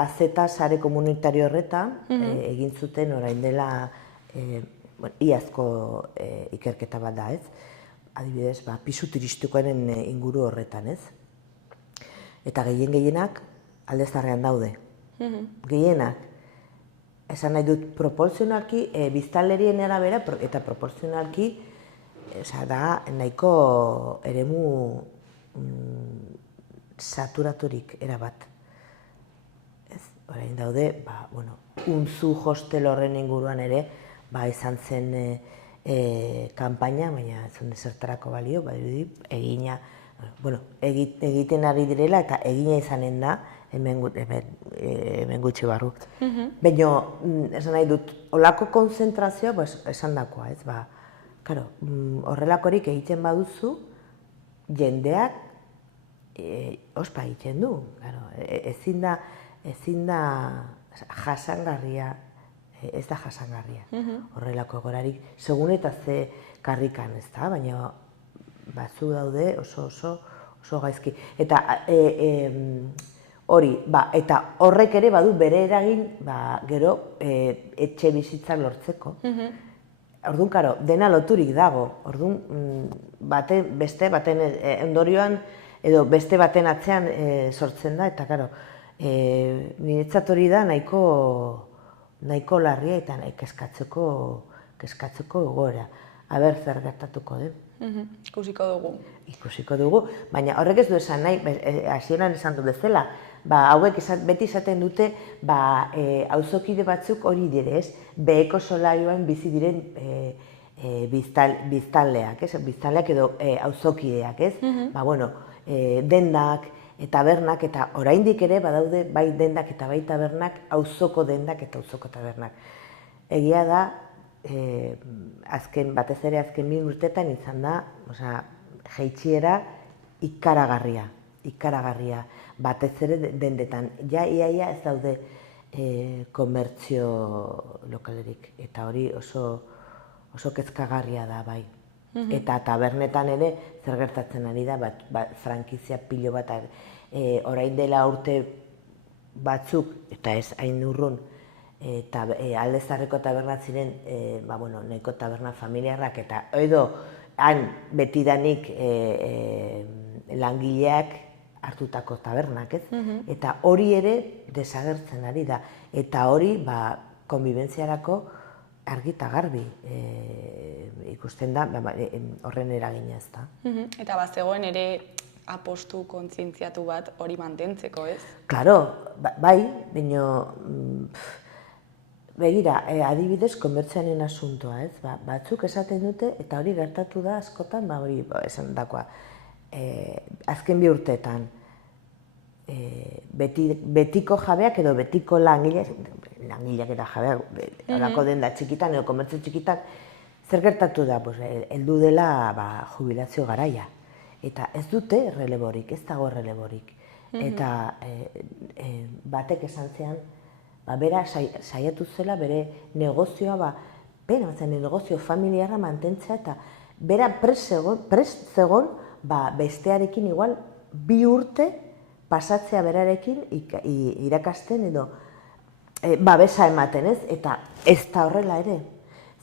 azeta sare komunitario horretan egin zuten orain dela iazko ikerketa bat da, ez? Adibidez, pisu turistikoaren inguru horretan, ez? Eta gehienak alde zaharrean daude. Gehienak. Esan nahi dut proporzionalki, biztanlerien arabera eta proporzionalki da nahiko eremu saturaturik erabat. Orain daude, Unzu hostel horren inguruan ere, izan zen kanpaina, baina ez zuen zertarako balio, egiten ari direla eta egina izanen da, hemen gutxi barru. Baina, esan nahi dut, olako konzentrazioa esan dakoa, ez? Horrelakorik egiten baduzu, jendeak ospa egiten du. Ezin da jasangarria, ez da jasangarria. Horrelako egorarik, segun eta ze karrikan, ez da, baina batzu daude oso gaizki. Eta hori, eta horrek ere badu bere eragin, gero etxe bizitza lortzeko. Orduan, karo, dena loturik dago. Orduan, beste baten ondorioan, edo beste baten atzean sortzen da, eta, karo, niretzat hori da nahiko larria eta kezkatzeko egoera. Aber zer gertatuko den. Ikusiko dugu. Ikusiko dugu, baina horrek ez du esan nahi, hasieran esan du bezala, hauek beti izaten dute, auzokide batzuk hori dire, ez? Beheko solarioan bizi diren biztanleak, ez? Biztanleak edo auzokideak, ez? Dendak, tabernak, eta oraindik ere badaude bai dendak eta bai tabernak, auzoko dendak eta auzoko tabernak. Egia da, batez ere azken 1000 urtetan izan da, jaitsiera ikaragarria, batez ere dendetan. Iaia ez daude komertzio lokalerik, eta hori oso kezkagarria da, bai. Eta tabernetan ere zer gertatzen ari da, frankizia pilo bat, orain dela urte batzuk, eta ez hain urrun, alde zaharreko tabernak ziren, nahiko taberna familiarrak, eta edo han betidanik langileak hartutako tabernak, ez? Eta hori ere desagertzen ari da, eta hori konbibentziarako argi eta garbi ikusten da, horren eragina ez da. Eta bazegoen ere apostu kontzientziatu bat hori mantentzeko, ez? Claro, bai, baina begira, adibidez, komertzialen asuntoa, ez? Batzuk esaten dute, eta hori gertatu da askotan, hori esan dakoa, azken 2 urteetan, betiko jabeak edo betiko langileak eta jabeak, horako denda txikitan edo komertzio txikitan, zer gertatu da, heldu dela jubilazio garaia. Eta ez dute releborik, ez dago releborik. Eta batek esan zean, bera saiatu zela bere negozioa, negozio familiarra mantentzea, eta bera prest zegon bestearekin igual 2 urte pasatzea berarekin irakasten edo babesa ematen, ez? Eta ez da horrela ere.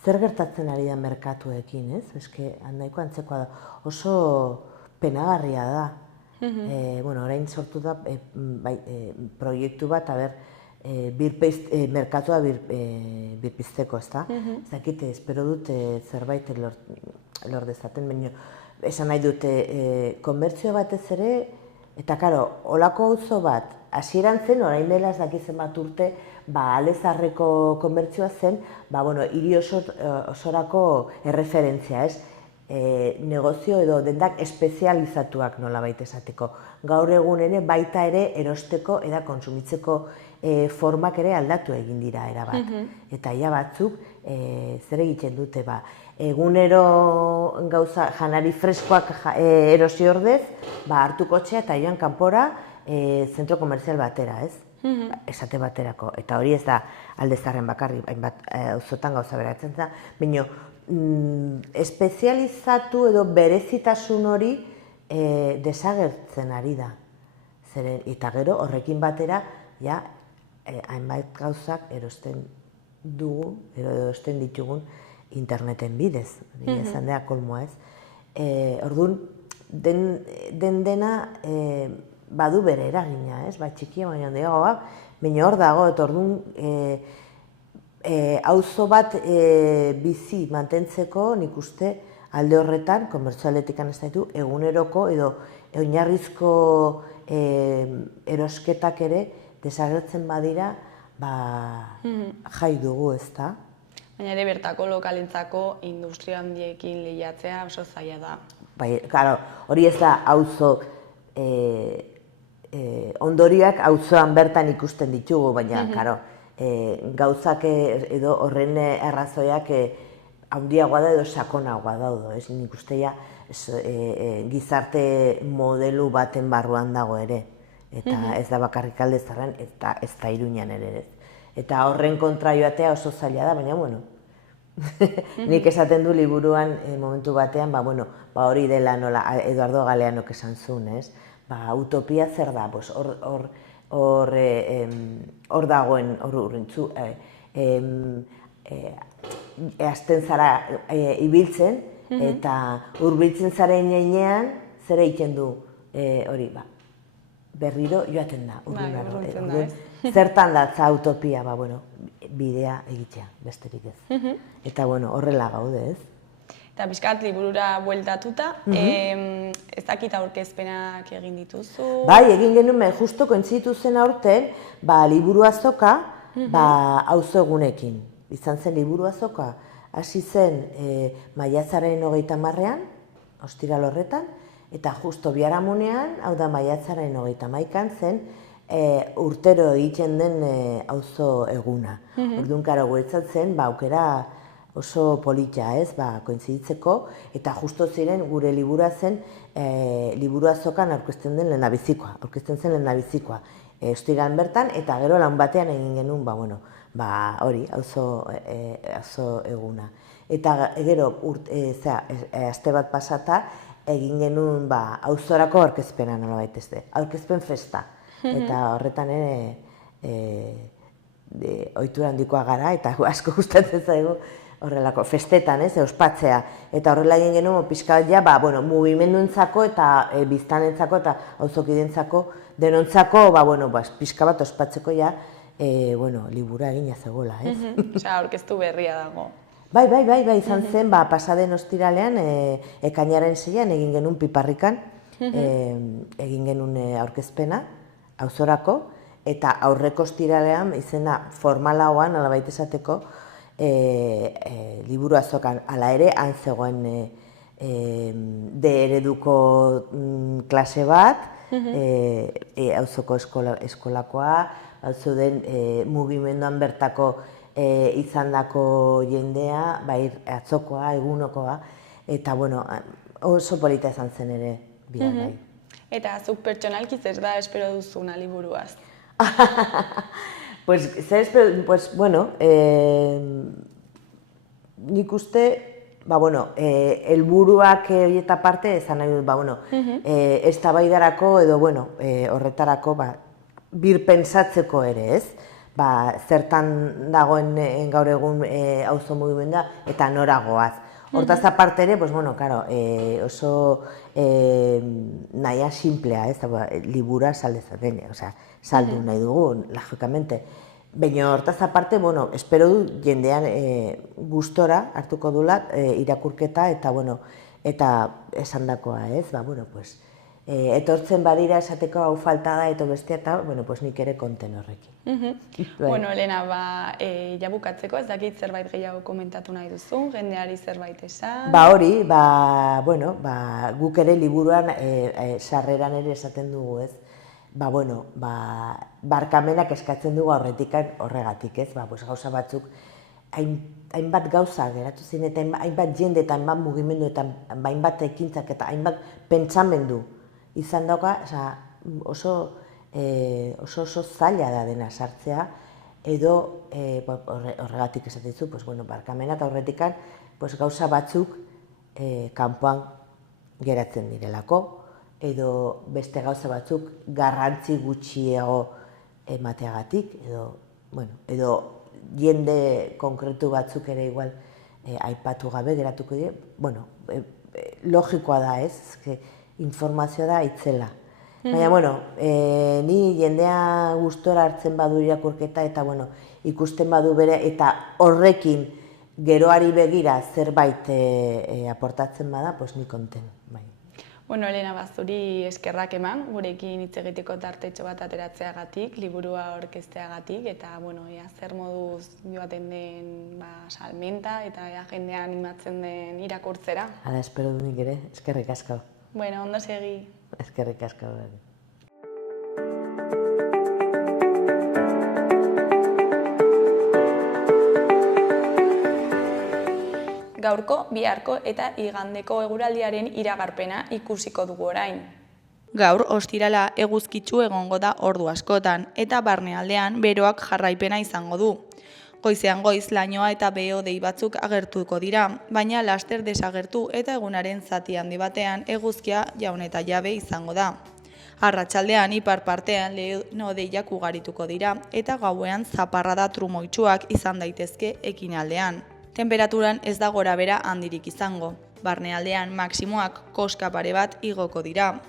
Zer gertatzen ari da merkatuekin, ez? Eske, nahiko antzekoa da. Oso penagarria da. Orain sortu da proiektu bat, merkatua birpizteko, ez da? Zakite, espero dut zerbait lor dezaten, baina esan nahi dute komertzio batez ere, eta karo, holako auzo bat, hasieran zen, orain dela ez dakizen bat urte, Alezarreko komertzioa zen, hiri osorako erreferentzia, ez? Negozio edo dendak espezializatuak nolabait esateko. Gaur egun ere baita ere erosteko eta kontsumitzeko formak ere aldatu egin dira erabat. Eta ia batzuk zer egiten dute egunero gauza janari freskoak erosi ordez, hartu kotxea eta joan kanpora zentro komerzial batera, ez? Esate baterako. Eta hori ez da Aldezarren bakarrik, hainbat auzotan gauza beratzen da, baina espezializatu edo berezitasun hori desagertzen ari da. Eta gero horrekin batera, hainbat gauzak erosten dugu, erosten ditugun interneten bidez, esan da kolmoa, ez? Orduan, dena badu bere eragina, ez? Txikia baina handiagoa, baina hor dago, eta orduan auzo bat bizi mantentzeko nik uste alde horretan, komertzialetikan ez daitu, eguneroko edo oinarrizko erosketak ere desagertzen badira, jai dugu, ez da? Baina ere bertako lokalentzako industria handiekin lehiatzea oso zaila da. Bai, claro, hori ez da auzo ondorioak auzoan bertan ikusten ditugu, baina, claro, gauzak edo horren arrazoiak handiagoa da edo sakonagoa daude, ez? Nik uste gizarte modelu baten barruan dago ere, eta ez da bakarrik Aldezarren, eta ez da Iruñan ere ez. Eta horren kontra joatea oso zaila da, baina, nik esaten du liburuan momentu batean, hori dela nola Eduardo Galeanok esan zuen, ez? Utopia zer da, hor dagoen, hor urrintzu, hasten zara ibiltzen, eta hurbiltzen zaren heinean, zer egiten du hori, berriro joaten da, urrunaro. Zertan datza utopia, bidea egitea, besterik ez. Eta horrela gaude, ez? Eta pixkat liburura bueltatuta, ez dakit aurkezpenak egin dituzu? Bai, egin genuen, justo kointzitu zen aurten, liburu azoka, auzo egunekin. Izan zen liburu azoka, hasi zen maiatzaren 30ean, ostiral horretan, eta justo biharamunean, hau da maiatzaren 31ean zen, urtero egiten den auzo eguna. Orduan karo guretzatzen, aukera oso polita, ez, kointziditzeko, eta justo ziren gure liburua zen, liburu azokan aurkezten zen lehendabizikoa. Ostiran bertan, eta gero lan batean egin genuen, hori, auzo eguna. Eta gero, aste bat pasata, egin genuen auzorako aurkezpena nolabait ez de, aurkezpen festa. Eta horretan ohitura handikoa gara, eta asko gustatzen zaigu horrelako festetan, ez, ospatzea. Eta horrela egin genuen pixka bat, mugimenduentzako eta biztanentzako eta auzokidentzako denontzako, pixka bat ospatzeko libura egina zegoela, ez? Osea, aurkeztu berria dago. Bai, izan zen, pasaden ostiralean, ekainaren 6an egin genuen Piparrikan, egin genuen aurkezpena, auzorako, eta aurreko ostiralean izena formalagoan, alabait esateko, liburu azokan, ala ere, han zegoen D ereduko klase bat, auzoko eskolakoa, hau den mugimenduan bertako izandako jendea, bai atzokoa, egunokoa, eta bueno, oso polita izan zen ere bihar bai. Eta zuk pertsonalki zer da espero duzuna liburuaz? Pues, bueno, nik uste, helburuak horieta parte, ezan nahi dut, eztabaidarako edo, horretarako, birpentsatzeko ere, ez? Zertan dagoen gaur egun auzo mugimendua eta noragoaz. Hortaz aparte ere, oso nahia simplea, ez? Libura saldezaten, saldu nahi dugu, logikamente. Baina hortaz aparte, espero du jendean gustora hartuko dula irakurketa eta esandakoa, ez? Etortzen badira esateko hau falta da eta bestea eta, nik ere konten horrekin. Bueno, Elena, bukatzeko, ez dakit zerbait gehiago komentatu nahi duzu, jendeari zerbait esan? Hori, guk ere liburuan sarreran ere esaten dugu, ez? Barkamenak eskatzen dugu horregatik, ez? Gauza batzuk, hainbat gauza geratu zen eta hainbat jende eta hainbat mugimendu eta hainbat ekintzak eta hainbat pentsamendu izan dauka, oso zaila da dena sartzea, edo horregatik esaten zu, barkamena eta horretikan gauza batzuk kanpoan geratzen direlako, edo beste gauza batzuk garrantzi gutxiago emateagatik, edo jende konkretu batzuk ere igual aipatu gabe geratuko dira, logikoa da, ez? Informazioa da itzela. Baina, ni jendea gustora hartzen badu irakurketa eta ikusten badu bere eta horrekin geroari begira zerbait aportatzen bada, ni konten. Bueno, Elena, zuri eskerrak eman, gurekin hitz egiteko tartetxo bat ateratzeagatik, liburua aurkezteagatik, eta zer moduz joaten den salmenta eta jendea animatzen den irakurtzera. Hala, espero du nik ere, eskerrik asko. Bueno, ondo segi. Eskerrik asko. Gaurko, biharko eta igandeko eguraldiaren iragarpena ikusiko dugu orain. Gaur, ostirala eguzkitsu egongo da ordu askotan, eta barnealdean beroak jarraipena izango du. Goizean goiz lainoa eta beho dei batzuk agertuko dira, baina laster desagertu eta egunaren zati handi batean eguzkia jaun eta jabe izango da. Arratsaldean ipar partean leheno deiak ugarituko dira eta gauean zaparrada trumoitsuak izan daitezke ekinaldean. Temperaturan ez da gorabehera handirik izango. Barnealdean maksimoak koska pare bat igoko dira.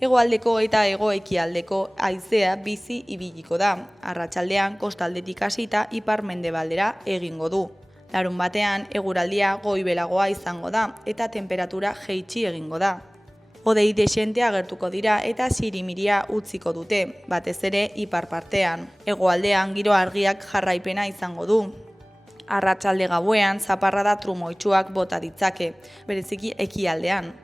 Hegoaldeko eta hego-ekialdeko haizea bizi ibiliko da. Arratsaldean kostaldetik hasita ipar-mendebaldera egingo du. Larunbatean eguraldia goibelagoa izango da eta temperatura jaitsi egingo da. Hodei dexente agertuko dira eta zirimiria utziko dute, batez ere ipar partean. Hegoaldean giro argiak jarraipena izango du. Arratsalde gauean zaparrada trumoitsuak bota ditzake, bereziki ekialdean.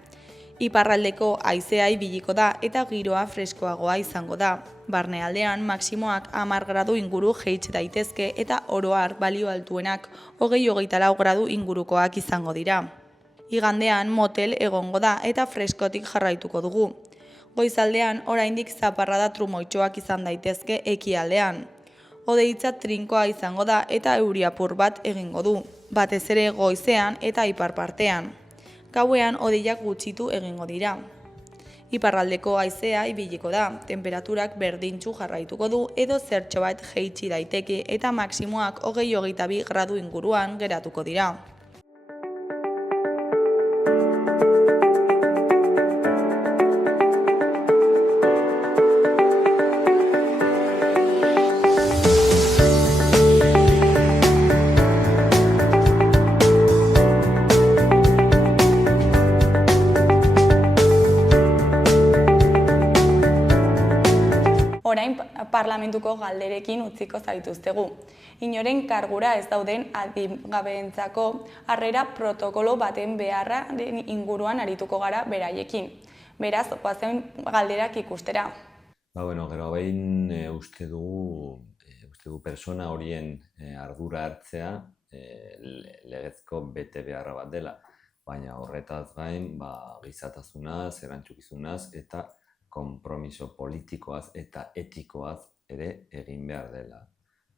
Iparraldeko haizea ibiliko da eta giroa freskoagoa izango da. Barnealdean maksimoak 10 gradu inguru jaitsi daitezke eta oro har balio altuenak 20-24 gradu ingurukoak izango dira. Igandean motel egongo da eta freskotik jarraituko dugu. Goizaldean oraindik zaparrada trumoitsuak izan daitezke ekialdean. Hodeitza trinkoa izango da eta euri apur bat egingo du, batez ere goizean eta ipar partean. Gauean hodeiak gutxitu egingo dira. Iparraldeko haizea ibiliko da, temperaturak berdintsu jarraituko du edo zertxobait jaitsi daiteke eta maksimoak 20-22 gradu inguruan geratuko dira. parlamentuko galderekin utziko zaituztegu. Inoren kargura ez dauden adingabeentzako harrera protokolo baten beharraren inguruan arituko gara beraiekin. Beraz, goazen galderak ikustera. Gero behin uste dugu persona horien ardura hartzea legezko bete beharra bat dela, baina horretaz gain gizatasunaz, erantzukizunaz eta konpromiso politikoaz eta etikoaz ere egin behar dela.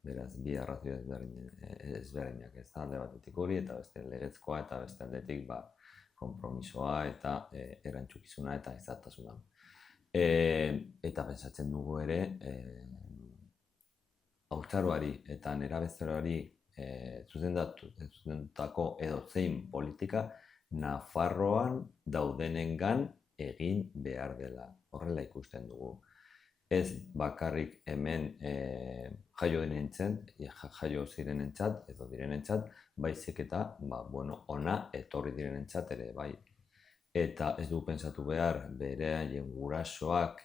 Beraz, bi arrazio ezberdinak ez da, alde batetik hori eta beste legezkoa eta beste aldetik konpromisoa eta erantzukizuna eta gizatasuna. Eta pentsatzen dugu ere, haurtzaroari eta nerabezaroari zuzendutako edozein politika Nafarroan daudenengan egin behar dela. Horrela ikusten dugu. Ez bakarrik hemen jaio zirenentzat edo direnentzat, baizik eta ona etorri direnentzat ere bai. Eta ez dugu pentsatu behar beraien gurasoak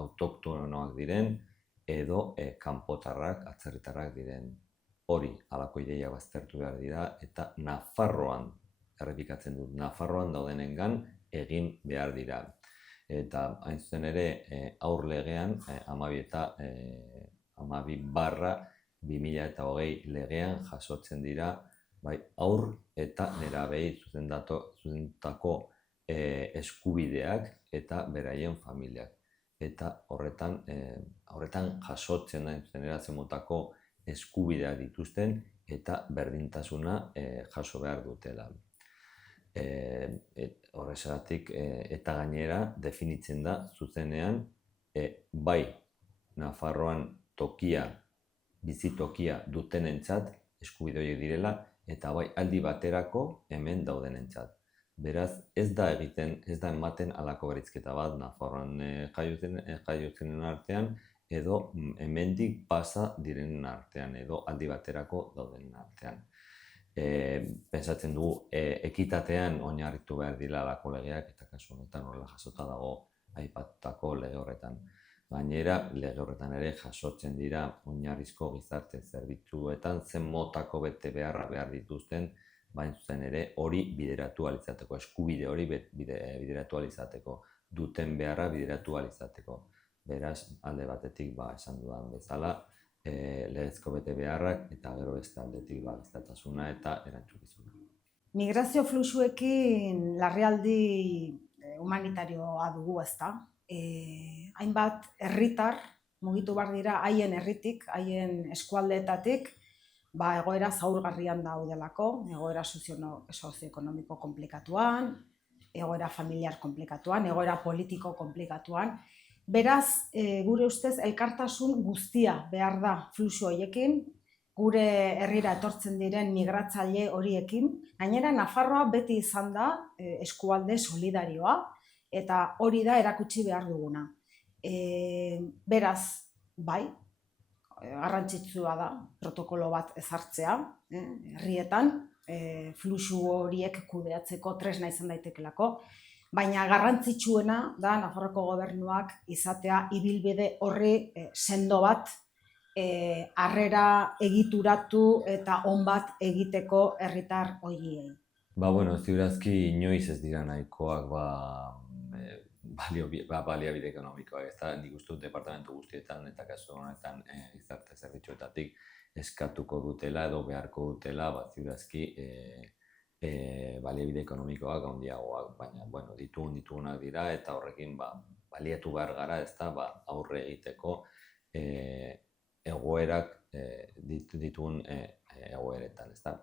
autoktonoak diren edo kanpotarrak, atzerritarrak diren. Hori, halako ideia baztertu behar dira eta Nafarroan, errepikatzen dut, Nafarroan daudenengan egin behar dira. Eta hain zuzen ere, haur legean, 12/2020 legean jasotzen dira haur eta nerabei zuzendutako eskubideak eta beraien familiak. Eta horretan jasotzen da zen motako eskubideak dituzten eta berdintasuna jaso behar dutela. Horrexegatik eta gainera definitzen da zuzenean bai Nafarroan bizitokia dutenentzat eskubide horiek direla eta bai aldi baterako hemen daudenentzat. Beraz, ez da ematen halako bereizketa bat Nafarroan jaiotzenen artean edo hemendik pasa direnen artean edo aldi baterako daudenen artean. Pentsatzen dugu ekitatean oinarritu behar dira halako legeak eta kasu honetan horrela jasota dago aipatutako lege horretan. Gainera, lege horretan ere jasotzen dira oinarrizko gizarte zerbitzuetan zen motako bete beharra behar dituzten, baina zuzen ere hori bideratu ahal izateko, eskubide hori bideratu ahal izateko, duten beharra bideratu ahal izateko. Beraz, alde batetik esan dudan bezala, legezko bete beharrak eta gero beste aldetik gizatasuna eta erantzukizuna. Migrazio fluxuekin larrialdi humanitarioa dugu, ezta? Hainbat herritar mugitu behar dira haien herritik, haien eskualdeetatik, egoera zaurgarrian daudelako, egoera sozioekonomiko komplikatuan, egoera familiar komplikatuan, egoera politiko komplikatuan. Beraz, gure ustez, elkartasun guztia behar da fluxu horiekin, gure herrira etortzen diren migratzaile horiekin. Gainera, Nafarroa beti izan da eskualde solidarioa, eta hori da erakutsi behar duguna. Beraz, bai, garrantzitsua da protokolo bat ezartzea, herrietan, fluxu horiek kudeatzeko tresna izan daitekelako, baina garrantzitsuena da Nafarroako gobernuak izatea ibilbide horri sendo bat harrera egituratu eta on bat egiteko herritar horiei. Ziurazki inoiz ez dira nahikoak baliabide ekonomikoak, ez da, nik uste dut departamentu guztietan eta kasu honetan gizarte zerbitzuetatik eskatuko dutela edo beharko dutela, ziurazki baliabide ekonomikoak handiagoak, baina ditugunak dira eta horrekin baliatu behar gara, ez da, aurre egiteko egoerak ditugun egoeretan, ez da.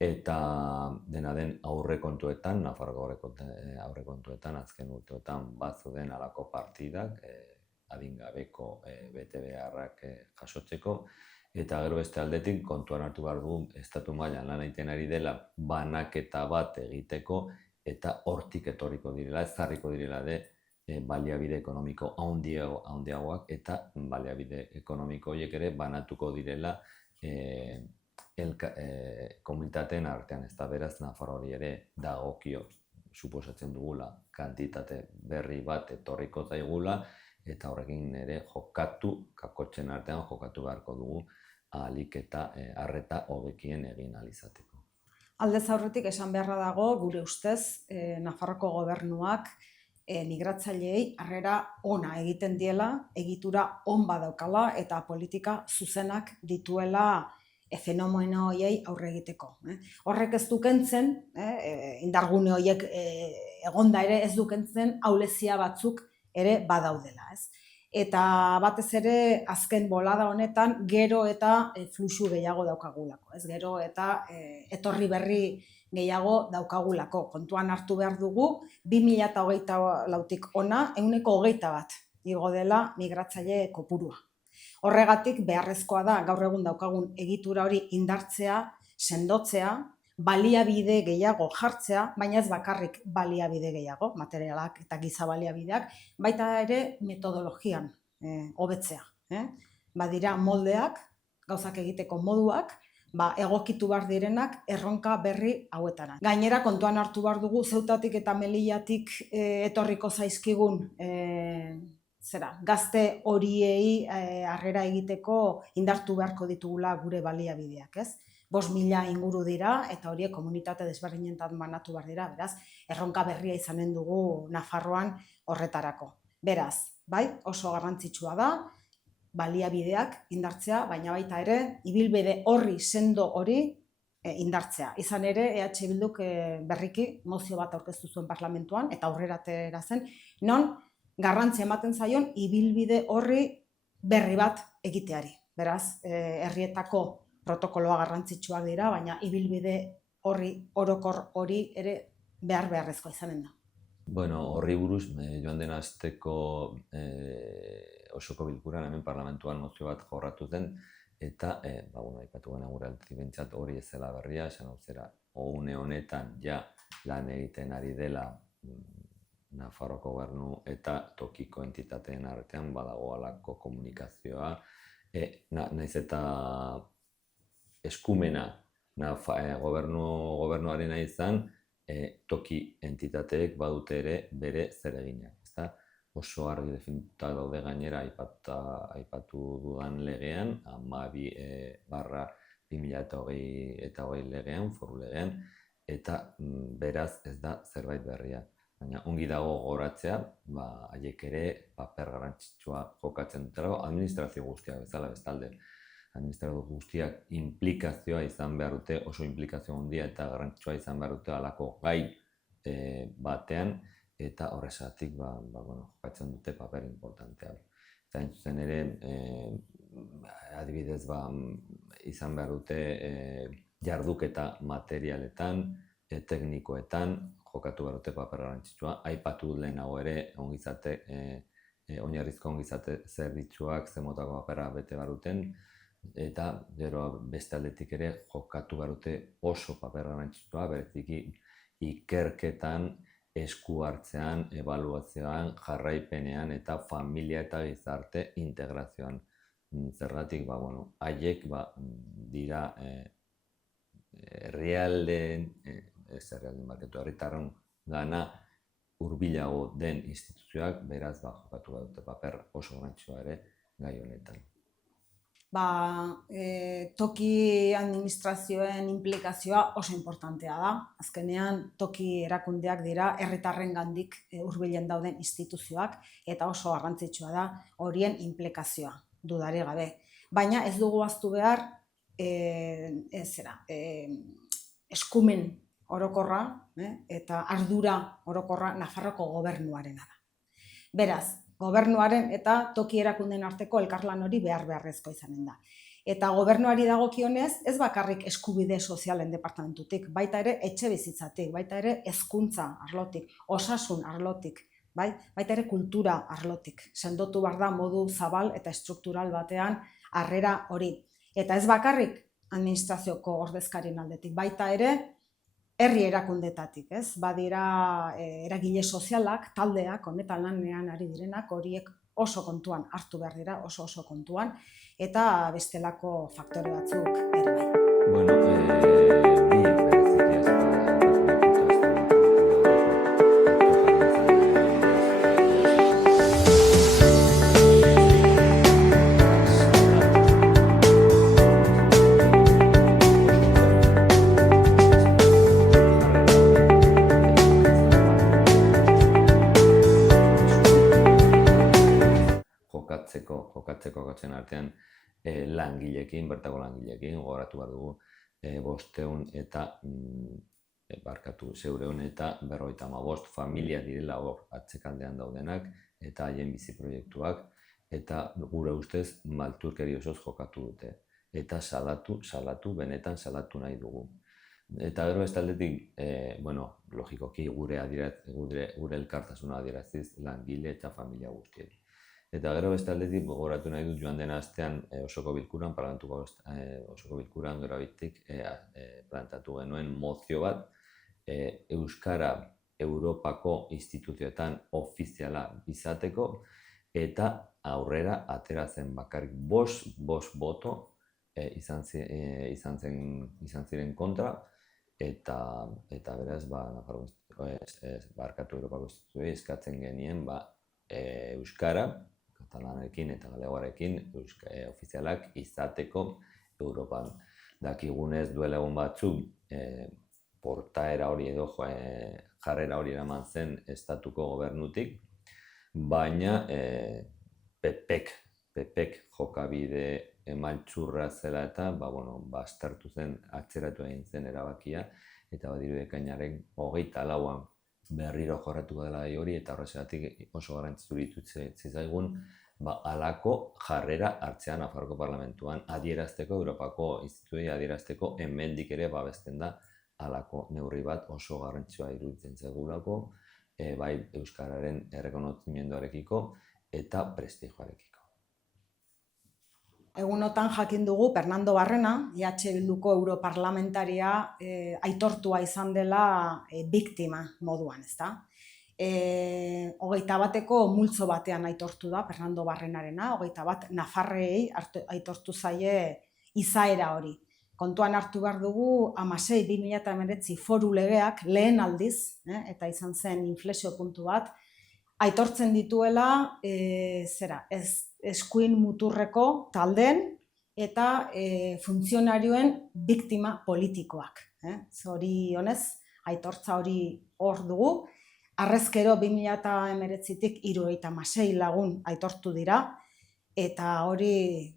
Eta dena den aurrekontuetan, Nafarroko aurrekontuetan, azken urteotan batzuden halako partidak, adingabeko bete beharrak jasotzeko, eta gero beste aldetik kontuan hartu behar dugu estatu mailan lan egiten ari dela banaketa bat egiteko eta hortik etorriko direla, ezarriko direla baliabide ekonomiko handiagoak eta baliabide ekonomiko horiek ere banatuko direla komunitateen artean, ez da, beraz Nafarro hori ere dagokio suposatzen dugula kantitate berri bat etorriko zaigula eta horrekin ere kakotxen artean jokatu beharko dugu ahalik eta arreta hobekien egin ahal izateko. Aldez aurretik esan beharra dago, gure ustez, Nafarroko gobernuak migratzaileei harrera ona egiten diela, egitura on badaukala eta politika zuzenak dituela fenomeno horiei aurre egiteko. Horrek ez du kentzen, indargune horiek egonda ere ez du kentzen ahulezia batzuk ere badaudela. Eta batez ere azken bolada honetan gero eta fluxu gehiago daukagulako. Gero eta etorri berri gehiago daukagulako. Kontuan hartu behar dugu, 2024tik ona 121 igo dela migratzaile kopurua. Horregatik beharrezkoa da gaur egun daukagun egitura hori indartzea, sendotzea, baliabide gehiago jartzea, baina ez bakarrik baliabide gehiago, materialak eta giza baliabideak, baita ere metodologian hobetzea. Badira moldeak, gauzak egiteko moduak, egokitu behar direnak erronka berri hauetara. Gainera kontuan hartu behar dugu Zeutatik eta Melillatik etorriko zaizkigun gazte horiei harrera egiteko indartu beharko ditugula gure baliabideak, 5.000 inguru dira eta horiek komunitate desberdinentzat banatu behar dira, beraz, erronka berria izanen dugu Nafarroan horretarako. Beraz, bai, oso garrantzitsua da, baliabideak indartzea, baina baita ere, ibilbide horri sendo hori indartzea. Izan ere, EH Bilduk berriki mozio bat aurkeztu zuen parlamentuan, eta aurrera atera zen, non garrantzia ematen zaion ibilbide horri berri bat egiteari. Beraz, herrietako protokoloa garrantzitsuak dira, baina ibilbide horri orokor hori ere beharrezkoa izanen da. Bueno, horri buruz, joan den asteko osoko bilkuran hemen parlamentuan mozio bat jorratu zen, eta, aipatu gana gure altribentzat hori ez zela berria, esan hau zera, une honetan ja lan egiten ari dela Nafarroko gobernu eta tokiko entitateen artean badago halako komunikazioa, nahiz eta eskumena gobernuarena izan, toki entitateek badute ere bere zereginak. Oso argi definituta daude gainera aipatu dudan legean, 12/2020 legean, foru legean, eta beraz ez da zerbait berria. Baina ongi dago gogoratzea, haiek ere paper garrantzitsua jokatzen dutela, administrazio guztiak bezala bestalde. Administrazio guztiak implikazioa izan behar dute, oso implikazio handia eta garrantzitsua izan behar dute halako gai batean, eta horrezatik jokatzen dute paper importantea. Eta entzuzen ere, adibidez, izan behar dute jarduketa materialetan, teknikoetan, jokatu behar dute paper garrantzitsua. Aipatu lehenago ere, oinarrizko ongizate zerbitzuak zemotako papera bete behar duten, eta gero beste aldetik ere jokatu behar dute oso paper garrantzitsua, bereziki ikerketan, esku hartzean, ebaluazioan, jarraipenean eta familia eta gizarte integrazioan. Zergatik, haiek dira herritarron gana hurbilago den instituzioak, beraz jokatu behar dute paper oso garrantzitsua ere gai honetan. Toki administrazioen implikazioa oso importantea da. Azkenean, toki erakundeak dira herritarrengandik hurbilen dauden instituzioak eta oso garrantzitsua da horien implikazioa, dudarik gabe. Baina ez dugu ahaztu behar eskumen orokorra eta ardura orokorra Nafarroko gobernuarena da. Beraz, gobernuaren eta toki erakundeen arteko elkarlan hori beharrezkoa izanen da. Eta gobernuari dagokionez, ez bakarrik eskubide sozialen departamentutik, baita ere etxe bizitzatik, baita ere hezkuntza arlotik, osasun arlotik, baita ere kultura arlotik. Sendotu behar da modu zabal eta estruktural batean harrera hori. Eta ez bakarrik administrazioko ordezkarien aldetik, baita ere herri erakundetatik, badira eragile sozialak, taldeak, honetan lanean ari direnak, horiek oso kontuan hartu behar dira, oso kontuan, eta bestelako faktore batzuk ere bai. atzekokatzen artean langileekin, bertako langileekin, gogoratu behar dugu 500 eta barkatu 555 familia direla hor atzekaldean daudenak eta haien bizi proiektuak eta gure ustez malturkeri osoz jokatu dute eta salatu, benetan salatu nahi dugu. Eta gero beste aldetik, logikoki gure elkartasuna adieraziz langile eta familia guztiei. Eta gero beste aldetik gogoratu nahi dut joan den astean osoko bilkuran, parlamentuko osoko bilkuran gerabitik plantatu genuen mozio bat, Euskara Europako instituzioetan ofiziala izateko eta aurrera ateratzen bakarrik 5 boto izan ziren kontra eta beraz barkatu Europako instituzioei eskatzen genien Euskara, katalanarekin eta galegoarekin ofizialak izateko Europan. Dakigunez duela egun batzuk portaera hori edo jarrera hori eraman zen estatuko gobernutik, baina PPek jokabide maltsurra zela eta baztertu zen, atzeratu egin zen erabakia eta badiru ekainaren 24an berriro jorratuko dela gai hori eta horrexegatik oso garrantzitsu iruditzen zitzaigun halako jarrera hartzea Nafarroko Parlamentuan adierazteko, Europako instituzioei adierazteko hemendik ere babesten da halako neurri bat oso garrantzitsua iruditzen zaigulako, bai euskararen errekonozimenduarekiko eta prestigioarekiko. Egunotan jakin dugu Fernando Barrena, Bilduko europarlamentaria aitortua izan dela biktima moduan, ezta? 21eko multzo batean aitortu da Fernando Barrenarena, 21 nafarrei aitortu zaie izaera hori. Kontuan hartu behar dugu 16/2019 foru legeak lehen aldiz, eta izan zen inflexio puntu bat, aitortzen dituela eskuin muturreko taldeen eta funtzionarioen biktima politikoak. Zorionez, aitortza hori hor dugu. Harrezkero 2019tik 76 lagun aitortu dira, eta hori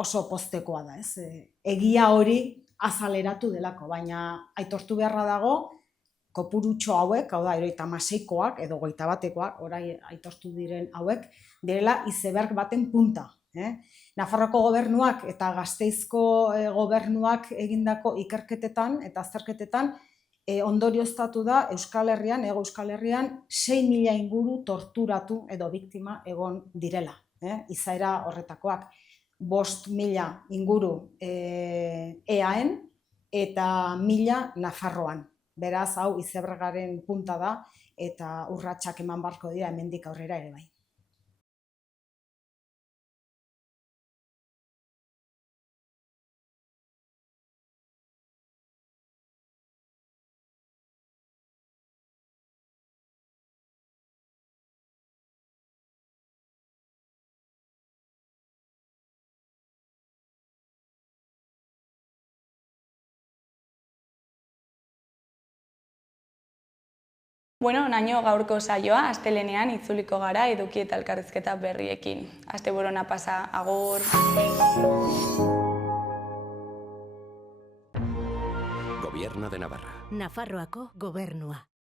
oso poztekoa da, ez? Egia hori azaleratu delako, baina aitortu beharra dago, kopurutxo hauek, hau da, 76koak edo 21koak, orai aitortu diren hauek, direla izeberg baten punta. Nafarroko gobernuak eta Gasteizko gobernuak egindako ikerketetan eta azterketetan ondorioztatu da Euskal Herrian, Hego Euskal Herrian, 6.000 inguru torturatu edo biktima egon direla, izaera horretakoak. 5.000 inguru EAen eta 1.000 Nafarroan. Beraz, hau izebergaren punta da eta urratsak eman beharko dira hemendik aurrera ere bai. Bueno, naino gaurko saioa astelehenean itzuliko gara eduki eta elkarrizketa berriekin. Asteburu ona pasa, agur. Gobierno de Navarra. Nafarroako gobernua.